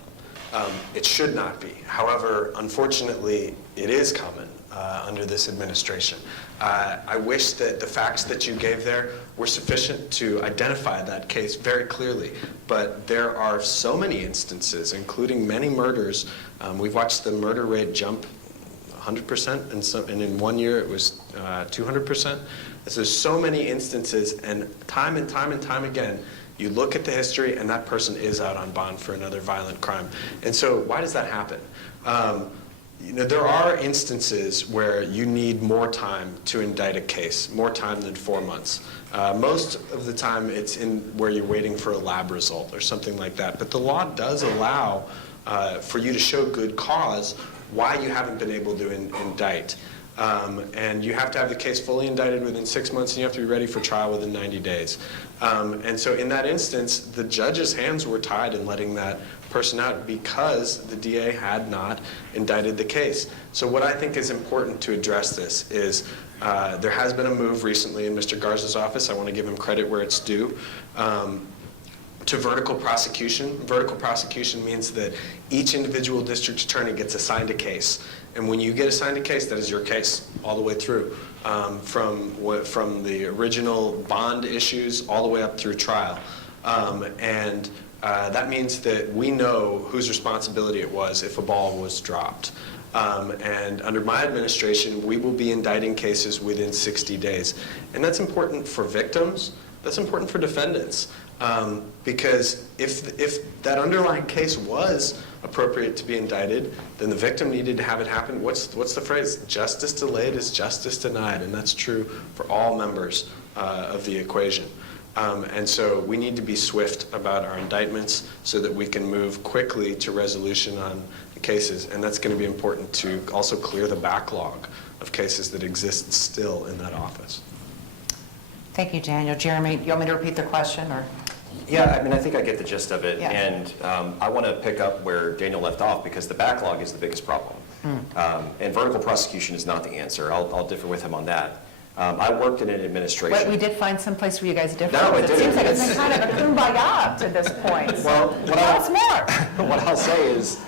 It should not be. However, unfortunately, it is common under this administration. I wish that the facts that you gave there were sufficient to identify that case very clearly, but there are so many instances, including many murders. We've watched the murder rate jump 100%, and in 1 year it was 200%. So there's so many instances, and time again, you look at the history, and that person is out on bond for another violent crime. And so why does that happen? There are instances where you need more time to indict a case, more time than 4 months. Most of the time, it's in where you're waiting for a lab result or something like that. But the law does allow for you to show good cause why you haven't been able to indict. And you have to have the case fully indicted within 6 months, and you have to be ready for trial within 90 days. And so in that instance, the judge's hands were tied in letting that person out because the DA had not indicted the case. So what I think is important to address this is there has been a move recently in Mr. Garza's office. I want to give him credit where it's due. To vertical prosecution. Vertical prosecution means that each individual district attorney gets assigned a case. And when you get assigned a case, that is your case all the way through, from the original bond issues all the way up through trial. That means that we know whose responsibility it was if a ball was dropped. And under my administration, we will be indicting cases within 60 days. And that's important for victims. That's important for defendants. Because if that underlying case was appropriate to be indicted, then the victim needed to have it happen. What's the phrase? Justice delayed is justice denied, and that's true for all members of the equation. And so we need to be swift about our indictments so that we can move quickly to resolution on the cases, and that's going to be important to also clear the backlog of cases that exist still in that office. Thank you, Daniel. Jeremy, you want me to repeat the question, or? Yeah, I mean, I think I get the gist of it, Yeah. and I want to pick up where Daniel left off because the backlog is the biggest problem. And vertical prosecution is not the answer. I'll differ with him on that. I worked in an administration. Wait, we did find some place where you guys differ. No, it didn't. Seems like it's been kind of a kumbaya to this point. Well, Tell us more. what I'll say is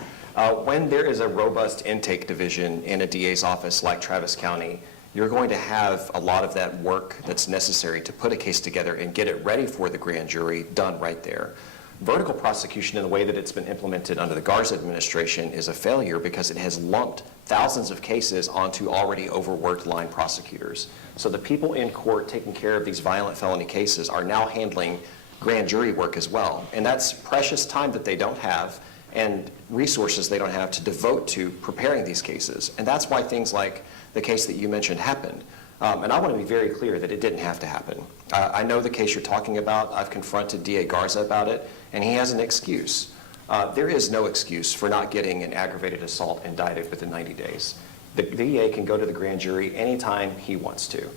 when there is a robust intake division in a DA's office like Travis County, you're going to have a lot of that work that's necessary to put a case together and get it ready for the grand jury done right there. Vertical prosecution in the way that it's been implemented under the Garza administration is a failure because it has lumped thousands of cases onto already overworked line prosecutors. So the people in court taking care of these violent felony cases are now handling grand jury work as well. And that's precious time that they don't have and resources they don't have to devote to preparing these cases. And that's why things like the case that you mentioned happened. And I want to be very clear that it didn't have to happen. I know the case you're talking about. I've confronted DA Garza about it, and he has an excuse. There is no excuse for not getting an aggravated assault indicted within 90 days. The DA can go to the grand jury anytime he wants to.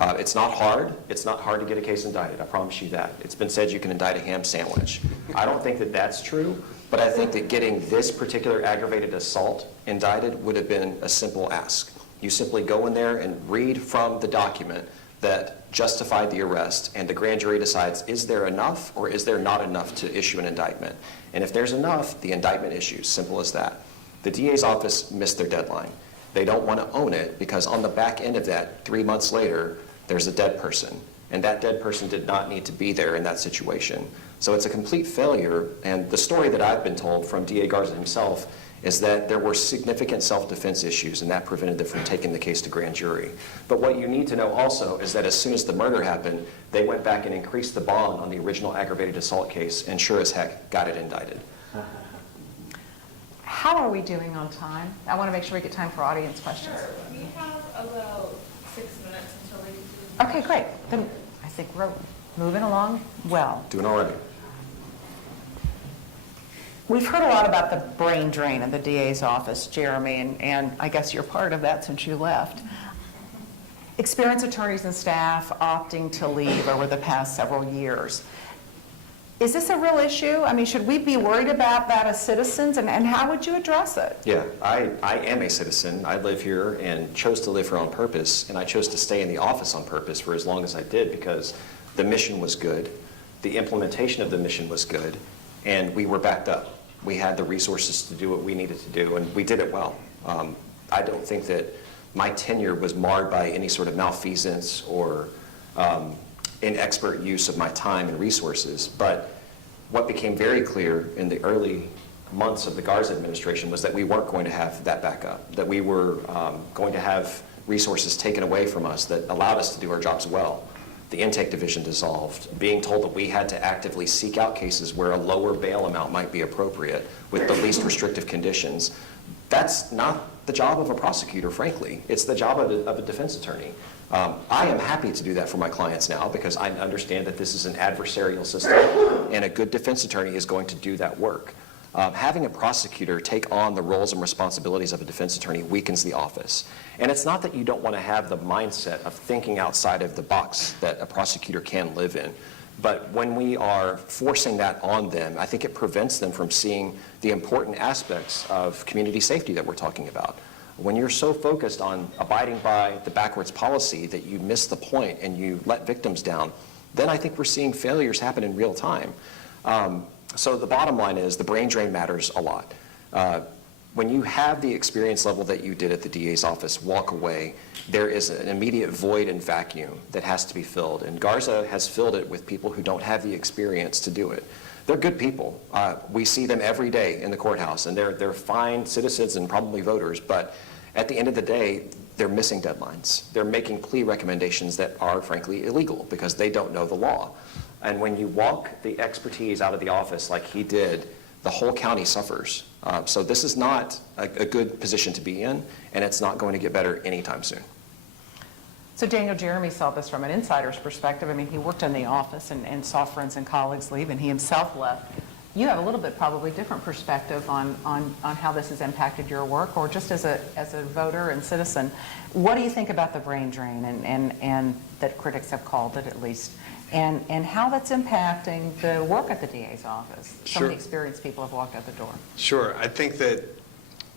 It's not hard. It's not hard to get a case indicted. I promise you that. It's been said you can indict a ham sandwich. I don't think that that's true, but I think that getting this particular aggravated assault indicted would have been a simple ask. You simply go in there and read from the document that justified the arrest, and the grand jury decides, is there enough or is there not enough to issue an indictment? And if there's enough, the indictment issues, simple as that. The DA's office missed their deadline. They don't want to own it because on the back end of that, 3 months later, there's a dead person. And that dead person did not need to be there in that situation. So it's a complete failure, and the story that I've been told from DA Garza himself is that there were significant self-defense issues, and that prevented them from taking the case to grand jury. But what you need to know also is that as soon as the murder happened, they went back and increased the bond on the original aggravated assault case, and sure as heck got it indicted. How are we doing on time? I want to make sure we get time for audience questions. Sure, we have about 6 minutes until we do. Okay, great. Then I think we're moving along well. Doing all right. We've heard a lot about the brain drain in the DA's office, Jeremy, and I guess you're part of that since you left. Experienced attorneys and staff opting to leave over the past several years. Is this a real issue? I mean, should we be worried about that as citizens, and how would you address it? Yeah, I am a citizen. I live here and chose to live here on purpose, and I chose to stay in the office on purpose for as long as I did because the mission was good, the implementation of the mission was good, and we were backed up. We had the resources to do what we needed to do, and we did it well. I don't think that my tenure was marred by any sort of malfeasance or inexpert use of my time and resources. But what became very clear in the early months of the Garza administration was that we weren't going to have that backup, that we were going to have resources taken away from us that allowed us to do our jobs well. The intake division dissolved, being told that we had to actively seek out cases where a lower bail amount might be appropriate with the least restrictive conditions. That's not the job of a prosecutor, frankly. It's the job of a defense attorney. I am happy to do that for my clients now because I understand that this is an adversarial system and a good defense attorney is going to do that work. Having a prosecutor take on the roles and responsibilities of a defense attorney weakens the office. And it's not that you don't want to have the mindset of thinking outside of the box that a prosecutor can live in. But when we are forcing that on them, I think it prevents them from seeing the important aspects of community safety that we're talking about. When you're so focused on abiding by the backwards policy that you miss the point and you let victims down, then I think we're seeing failures happen in real time. So the bottom line is the brain drain matters a lot. When you have the experience level that you did at the DA's office walk away, there is an immediate void and vacuum that has to be filled. And Garza has filled it with people who don't have the experience to do it. They're good people. We see them every day in the courthouse, and they're fine citizens and probably voters, but at the end of the day, they're missing deadlines. They're making plea recommendations that are frankly illegal because they don't know the law. And when you walk the expertise out of the office like he did, the whole county suffers. So this is not a good position to be in, and it's not going to get better anytime soon. So Daniel, Jeremy saw this from an insider's perspective. I mean, he worked in the office and saw friends and colleagues leave, and he himself left. You have a little bit probably different perspective on how this has impacted your work, or just as a voter and citizen. What do you think about the brain drain and that critics have called it at least, and how that's impacting the work at the DA's office? Some of the experienced people have walked out the door. Sure. I think that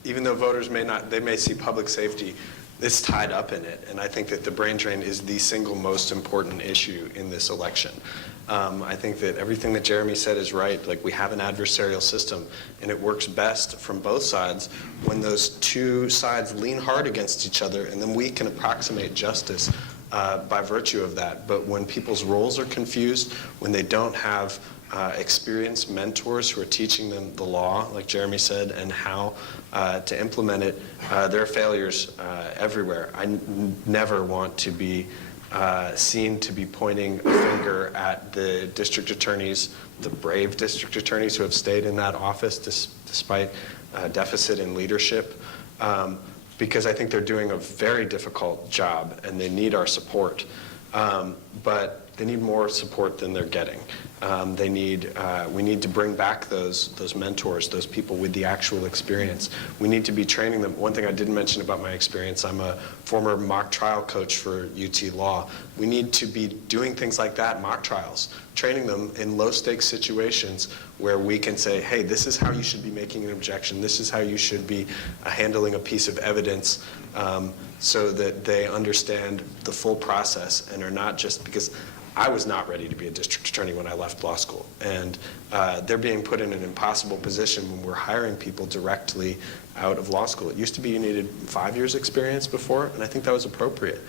even though voters may see public safety, it's tied up in it. And I think that the brain drain is the single most important issue in this election. I think that everything that Jeremy said is right. Like, we have an adversarial system, and it works best from both sides when those two sides lean hard against each other, and then we can approximate justice by virtue of that. But when people's roles are confused, when they don't have experienced mentors who are teaching them the law, like Jeremy said, and how to implement it, there are failures everywhere. I never want to be seen to be pointing a finger at the district attorneys, the brave district attorneys who have stayed in that office despite deficit in leadership, because I think they're doing a very difficult job and they need our support. But they need more support than they're getting. We need to bring back those mentors, those people with the actual experience. We need to be training them. One thing I didn't mention about my experience, I'm a former mock trial coach for UT Law. We need to be doing things like that, mock trials, training them in low stakes situations where we can say, hey, this is how you should be making an objection. This is how you should be handling a piece of evidence, so that they understand the full process and are not just, because I was not ready to be a district attorney when I left law school. And they're being put in an impossible position when we're hiring people directly out of law school. It used to be you needed 5 years experience before, and I think that was appropriate.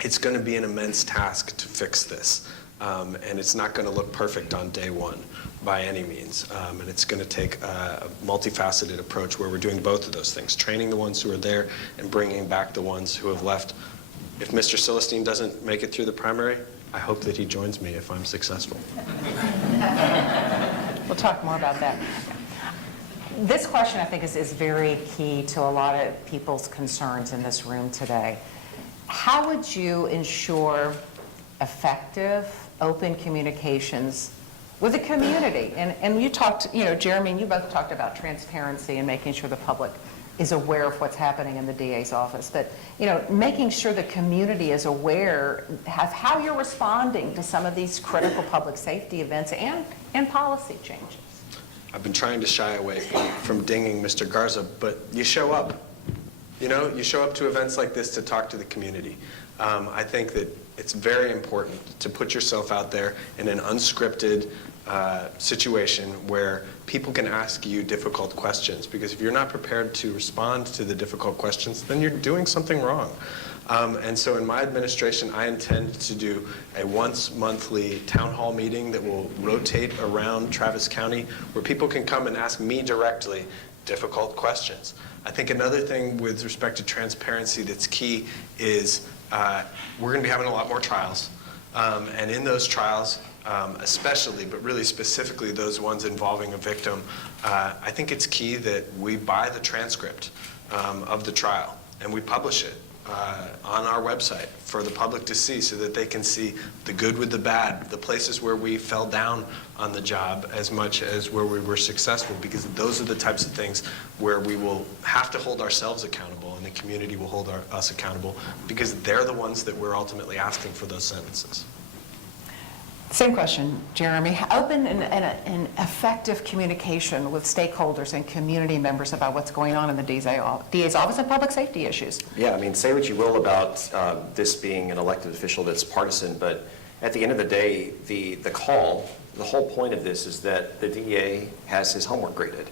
It's going to be an immense task to fix this. And it's not going to look perfect on day one by any means. And it's going to take a multifaceted approach where we're doing both of those things, training the ones who are there and bringing back the ones who have left. If Mr. Silverstein doesn't make it through the primary, I hope that he joins me if I'm successful. We'll talk more about that. This question, I think, is very key to a lot of people's concerns in this room today. How would you ensure effective, open communications with the community? And you talked, Jeremy and you both talked about transparency and making sure the public is aware of what's happening in the DA's office. But, making sure the community is aware of how you're responding to some of these critical public safety events and policy changes. I've been trying to shy away from dinging Mr. Garza, but you show up. You show up to events like this to talk to the community. I think that it's very important to put yourself out there in an unscripted situation where people can ask you difficult questions, because if you're not prepared to respond to the difficult questions, then you're doing something wrong. And so in my administration, I intend to do a once-monthly town hall meeting that will rotate around Travis County, where people can come and ask me directly difficult questions. I think another thing with respect to transparency that's key is we're going to be having a lot more trials. And in those trials, especially, but really specifically those ones involving a victim, I think it's key that we buy the transcript of the trial and we publish it. on our website for the public to see, so that they can see the good with the bad, the places where we fell down on the job as much as where we were successful, because those are the types of things where we will have to hold ourselves accountable and the community will hold us accountable, because they're the ones that we're ultimately asking for those sentences. Same question, Jeremy. Open and effective communication with stakeholders and community members about what's going on in the DA's office and public safety issues. Yeah, I mean, say what you will about this being an elected official that's partisan, but at the end of the day, the whole point of this is that the DA has his homework graded.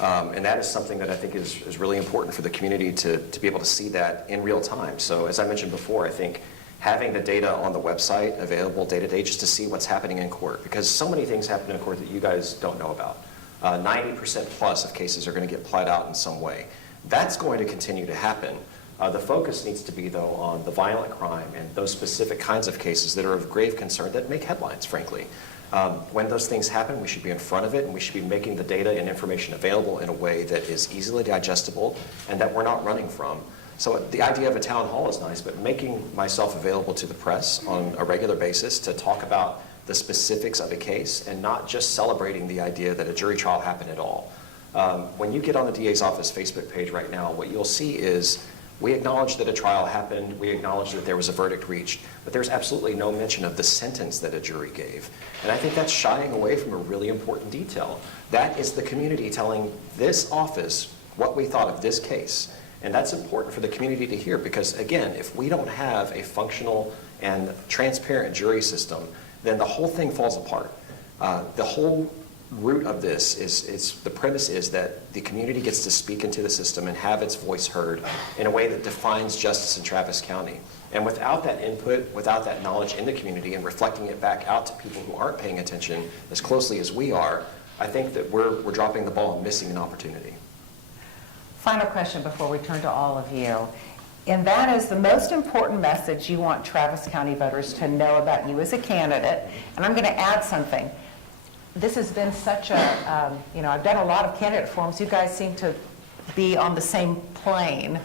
And that is something that I think is really important for the community to be able to see that in real time. So as I mentioned before, I think having the data on the website available day to day just to see what's happening in court, because so many things happen in court that you guys don't know about. 90% plus of cases are going to get played out in some way. That's going to continue to happen. The focus needs to be, though, on the violent crime and those specific kinds of cases that are of grave concern that make headlines, frankly. When those things happen, we should be in front of it, and we should be making the data and information available in a way that is easily digestible and that we're not running from. So the idea of a town hall is nice, but making myself available to the press on a regular basis to talk about the specifics of a case and not just celebrating the idea that a jury trial happened at all. When you get on the DA's office Facebook page right now, what you'll see is we acknowledge that a trial happened, we acknowledge that there was a verdict reached, but there's absolutely no mention of the sentence that a jury gave. And I think that's shying away from a really important detail. That is the community telling this office what we thought of this case. And that's important for the community to hear, because again, if we don't have a functional and transparent jury system, then the whole thing falls apart. The whole root of this is the premise is that the community gets to speak into the system and have its voice heard in a way that defines justice in Travis County. And without that input, without that knowledge in the community and reflecting it back out to people who aren't paying attention as closely as we are, I think that we're dropping the ball and missing an opportunity. Final question before we turn to all of you. And that is the most important message you want Travis County voters to know about you as a candidate. And I'm going to add something. This has been such a, I've done a lot of candidate forums. You guys seem to be on the same plane.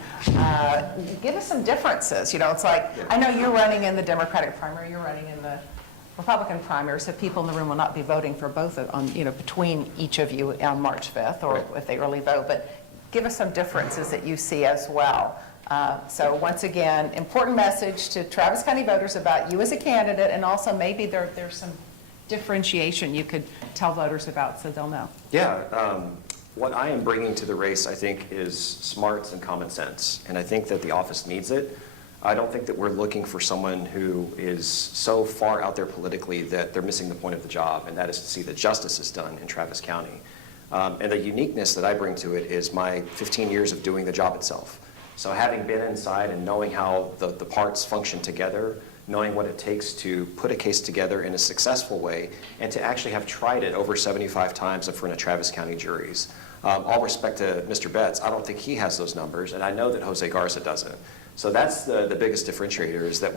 Give us some differences. It's like, I know you're running in the Democratic primary, you're running in the Republican primary, so people in the room will not be voting for both between each of you on March 5th, or if they early vote. But give us some differences that you see as well. So once again, important message to Travis County voters about you as a candidate, and also maybe there's some differentiation you could tell voters about so they'll know. Yeah, what I am bringing to the race, I think, is smarts and common sense, and I think that the office needs it. I don't think that we're looking for someone who is so far out there politically that they're missing the point of the job, and that is to see that justice is done in Travis County. And the uniqueness that I bring to it is my 15 years of doing the job itself. So having been inside and knowing how the parts function together, knowing what it takes to put a case together in a successful way, and to actually have tried it over 75 times in front of Travis County juries. All respect to Mr. Betts, I don't think he has those numbers, and I know that Jose Garza doesn't. So that's the biggest differentiator, is that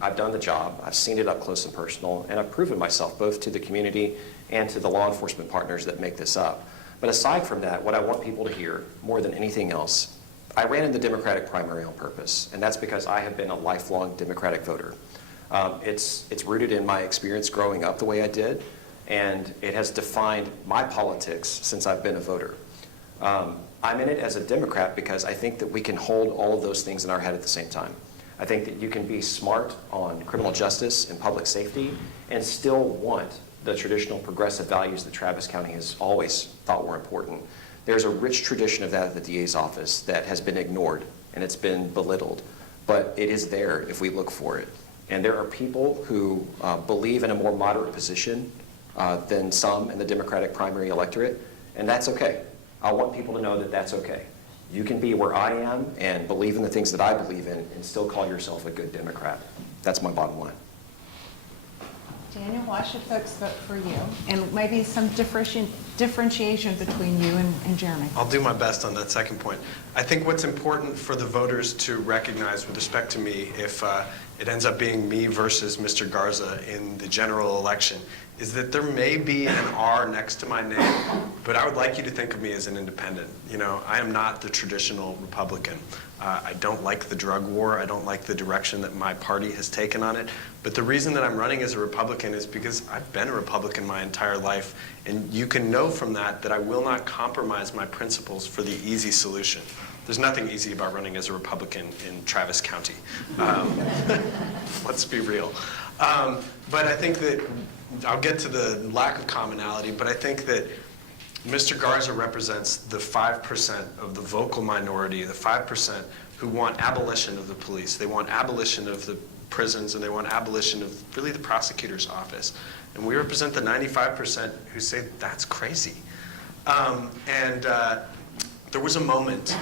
I've done the job, I've seen it up close and personal, and I've proven myself both to the community and to the law enforcement partners that make this up. But aside from that, what I want people to hear more than anything else, I ran in the Democratic primary on purpose, and that's because I have been a lifelong Democratic voter. It's rooted in my experience growing up the way I did, and it has defined my politics since I've been a voter. I'm in it as a Democrat because I think that we can hold all of those things in our head at the same time. I think that you can be smart on criminal justice and public safety and still want the traditional progressive values that Travis County has always thought were important. There's a rich tradition of that at the DA's office that has been ignored and it's been belittled, but it is there if we look for it. And there are people who believe in a more moderate position than some in the Democratic primary electorate, and that's okay. I want people to know that that's okay. You can be where I am and believe in the things that I believe in and still call yourself a good Democrat. That's my bottom line. Daniel, why should folks vote for you? And maybe some differentiation between you and Jeremy. I'll do my best on that second point. I think what's important for the voters to recognize with respect to me, if it ends up being me versus Mr. Garza in the general election, is that there may be an R next to my name, but I would like you to think of me as an independent. You know, I am not the traditional Republican. I don't like the drug war. I don't like the direction that my party has taken on it. But the reason that I'm running as a Republican is because I've been a Republican my entire life, and you can know from that that I will not compromise my principles for the easy solution. There's nothing easy about running as a Republican in Travis County. Let's be real. But I think that, I'll get to the lack of commonality, but I think that Mr. Garza represents the 5% of the vocal minority, the 5% who want abolition of the police. They want abolition of the prisons, and they want abolition of really the prosecutor's office. And we represent the 95% who say that's crazy. There was a moment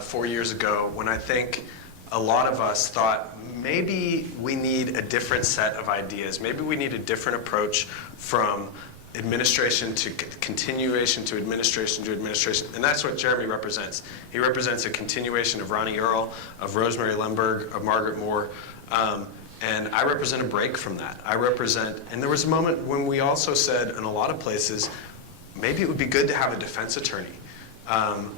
4 years ago when I think a lot of us thought maybe we need a different set of ideas. Maybe we need a different approach from administration to continuation to administration to administration. And that's what Jeremy represents. He represents a continuation of Ronnie Earl, of Rosemary Lemberg, of Margaret Moore. And I represent a break from that. And there was a moment when we also said in a lot of places, maybe it would be good to have a defense attorney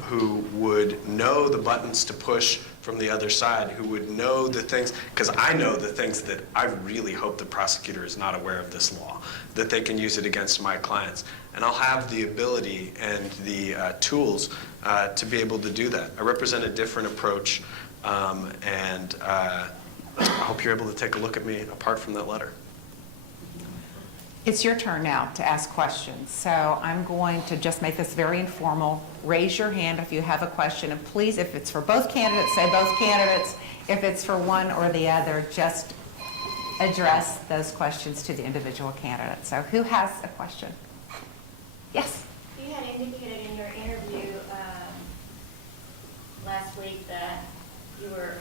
who would know the buttons to push from the other side, who would know the things, because I know the things that I really hope the prosecutor is not aware of this law, that they can use it against my clients. And I'll have the ability and the tools to be able to do that. I represent a different approach, and I hope you're able to take a look at me apart from that letter. It's your turn now to ask questions. So I'm going to just make this very informal. Raise your hand if you have a question. And please, if it's for both candidates, say both candidates. If it's for one or the other, just address those questions to the individual candidate. So who has a question? Yes? You had indicated in your interview last week that you were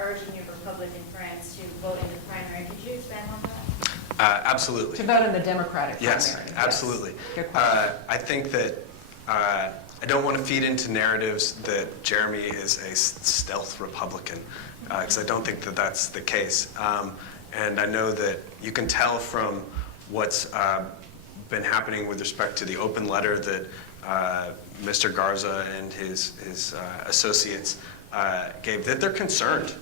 urging your Republican friends to vote in the primary. Could you expand on that? Absolutely. To vote in the Democratic primary. Yes, absolutely. Good question. I think that I don't want to feed into narratives that Jeremy is a stealth Republican, because I don't think that that's the case. And I know that you can tell from what's been happening with respect to the open letter that Mr. Garza and his associates gave, that they're concerned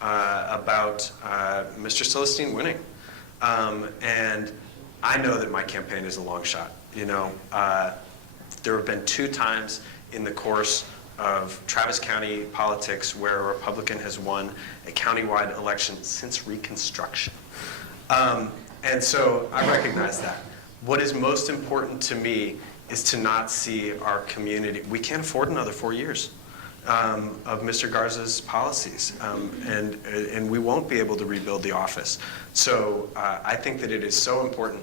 about Mr. Celestine winning. And I know that my campaign is a long shot. You know, there have been 2 times in the course of Travis County politics where a Republican has won a countywide election since Reconstruction. And so I recognize that. What is most important to me is to not see our community. We can't afford another 4 years of Mr. Garza's policies, and we won't be able to rebuild the office. So I think that it is so important.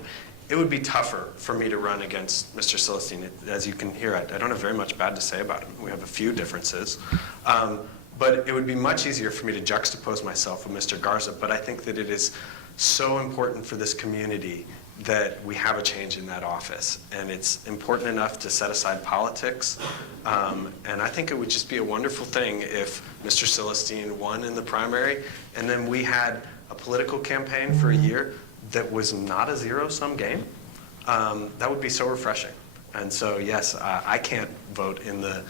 It would be tougher for me to run against Mr. Celestine. As you can hear, I don't have very much bad to say about him. We have a few differences. But it would be much easier for me to juxtapose myself with Mr. Garza. But I think that it is so important for this community that we have a change in that office. And it's important enough to set aside politics. And I think it would just be a wonderful thing if Mr. Celestine won in the primary, and then we had a political campaign for a year that was not a zero-sum game. That would be so refreshing. And so, yes, I can't vote in the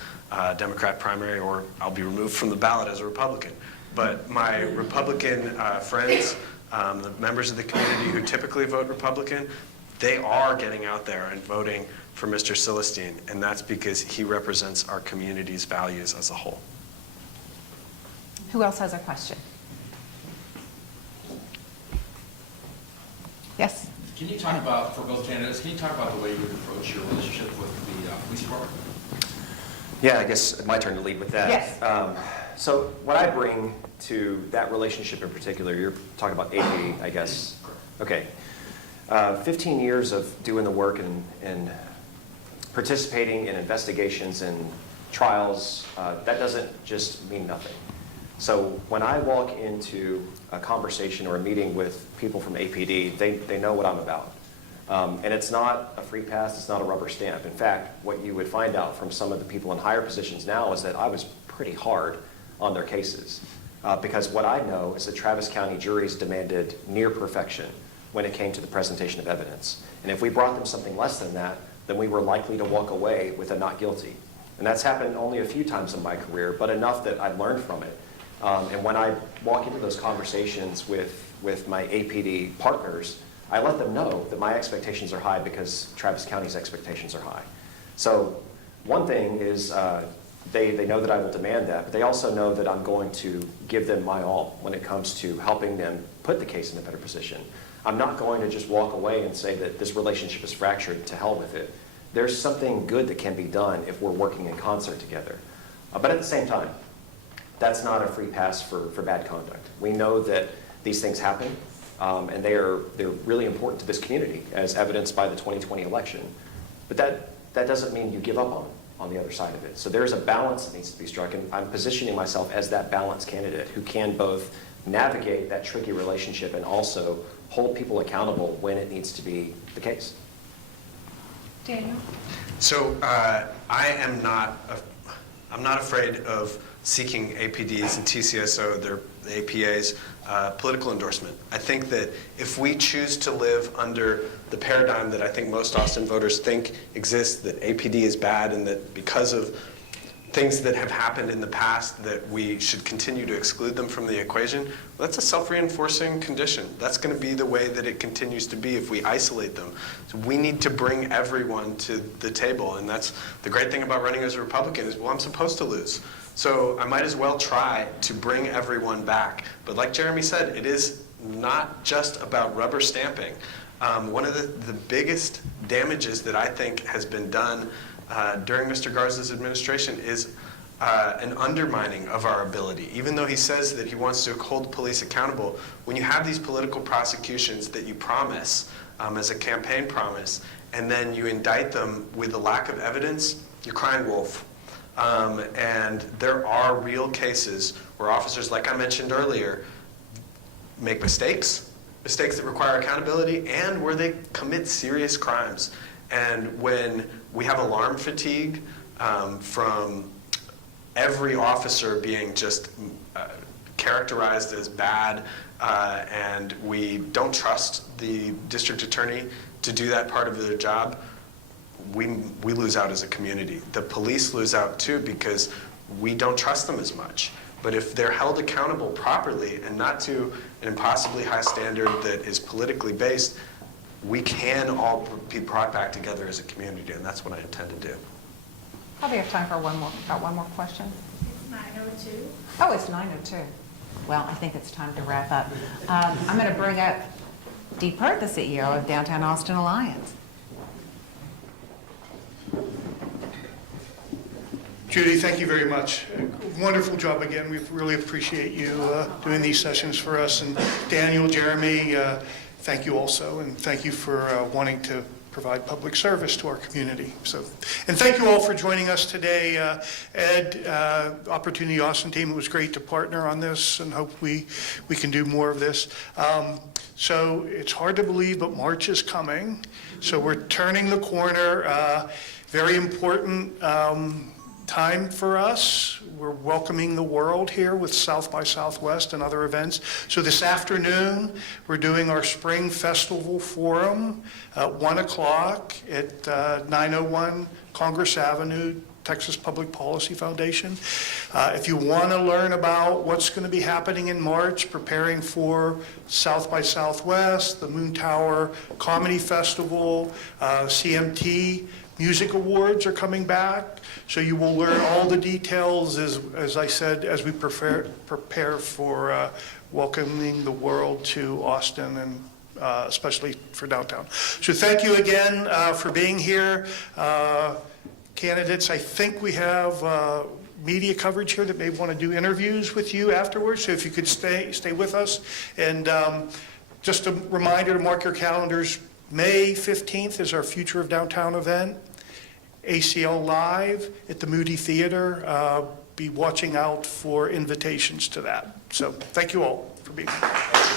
Democrat primary, or I'll be removed from the ballot as a Republican. But my Republican friends, the members of the community who typically vote Republican, they are getting out there and voting for Mr. Celestine, and that's because he represents our community's values as a whole. Who else has a question? Yes? Can you talk about, for both candidates, can you talk about the way you would approach your relationship with the police department? Yeah, I guess it's my turn to lead with that. Yes. So what I bring to that relationship in particular, you're talking about AP, I guess. Okay. 15 years of doing the work and participating in investigations and trials, that doesn't just mean nothing. So when I walk into a conversation or a meeting with people from APD, they know what I'm about. And it's not a free pass, it's not a rubber stamp. In fact, what you would find out from some of the people in higher positions now is that I was pretty hard on their cases. Because what I know is that Travis County juries demanded near perfection when it came to the presentation of evidence. And if we brought them something less than that, then we were likely to walk away with a not guilty. And that's happened only a few times in my career, but enough that I learned from it. And when I walk into those conversations with my APD partners, I let them know that my expectations are high because Travis County's expectations are high. So one thing is they know that I will demand that, but they also know that I'm going to give them my all when it comes to helping them put the case in a better position. I'm not going to just walk away and say that this relationship is fractured, to hell with it. There's something good that can be done if we're working in concert together. But at the same time, that's not a free pass for bad conduct. We know that these things happen, and they're really important to this community, as evidenced by the 2020 election. But that doesn't mean you give up on the other side of it. So there's a balance that needs to be struck, and I'm positioning myself as that balanced candidate who can both navigate that tricky relationship and also hold people accountable when it needs to be the case. Daniel? So I'm not afraid of seeking APDs and TCSO, their APAs, political endorsement. I think that if we choose to live under the paradigm that I think most Austin voters think exists, that APD is bad and that because of things that have happened in the past that we should continue to exclude them from the equation, well, that's a self-reinforcing condition. That's going to be the way that it continues to be if we isolate them. So we need to bring everyone to the table, and that's the great thing about running as a Republican is, well, I'm supposed to lose. So I might as well try to bring everyone back. But like Jeremy said, it is not just about rubber stamping. One of the biggest damages that I think has been done during Mr. Garza's administration is an undermining of our ability. Even though he says that he wants to hold police accountable, when you have these political prosecutions that you promise as a campaign promise, and then you indict them with a lack of evidence, you're crying wolf. And there are real cases where officers, like I mentioned earlier, make mistakes that require accountability, and where they commit serious crimes. And when we have alarm fatigue from every officer being just characterized as bad, and we don't trust the district attorney to do that part of their job, we lose out as a community. The police lose out too because we don't trust them as much. But if they're held accountable properly and not to an impossibly high standard that is politically based, we can all be brought back together as a community, and that's what I intend to do. Probably have time for one more question. It's 9:02. Oh, it's 9:02. Well, I think it's time to wrap up. I'm going to bring up Dee Pert, the CEO of Downtown Austin Alliance. Judy, thank you very much. Wonderful job again. We really appreciate you doing these sessions for us. And Daniel, Jeremy, thank you also, and thank you for wanting to provide public service to our community. And thank you all for joining us today. Ed, Opportunity Austin team, it was great to partner on this, and hope we can do more of this. So it's hard to believe, but March is coming. So we're turning the corner. Very important time for us. We're welcoming the world here with South by Southwest and other events. So this afternoon, we're doing our Spring Festival Forum at 1 o'clock at 901 Congress Avenue, Texas Public Policy Foundation. If you want to learn about what's going to be happening in March, preparing for South by Southwest, the Moon Tower Comedy Festival, CMT Music Awards are coming back, so you will learn all the details, as I said, as we prepare for welcoming the world to Austin, and especially for downtown. So thank you again for being here. Candidates, I think we have media coverage here that may want to do interviews with you afterwards, so if you could stay with us. And just a reminder to mark your calendars, May 15th is our Future of Downtown event, ACL Live at the Moody Theater. Be watching out for invitations to that. So thank you all for being here.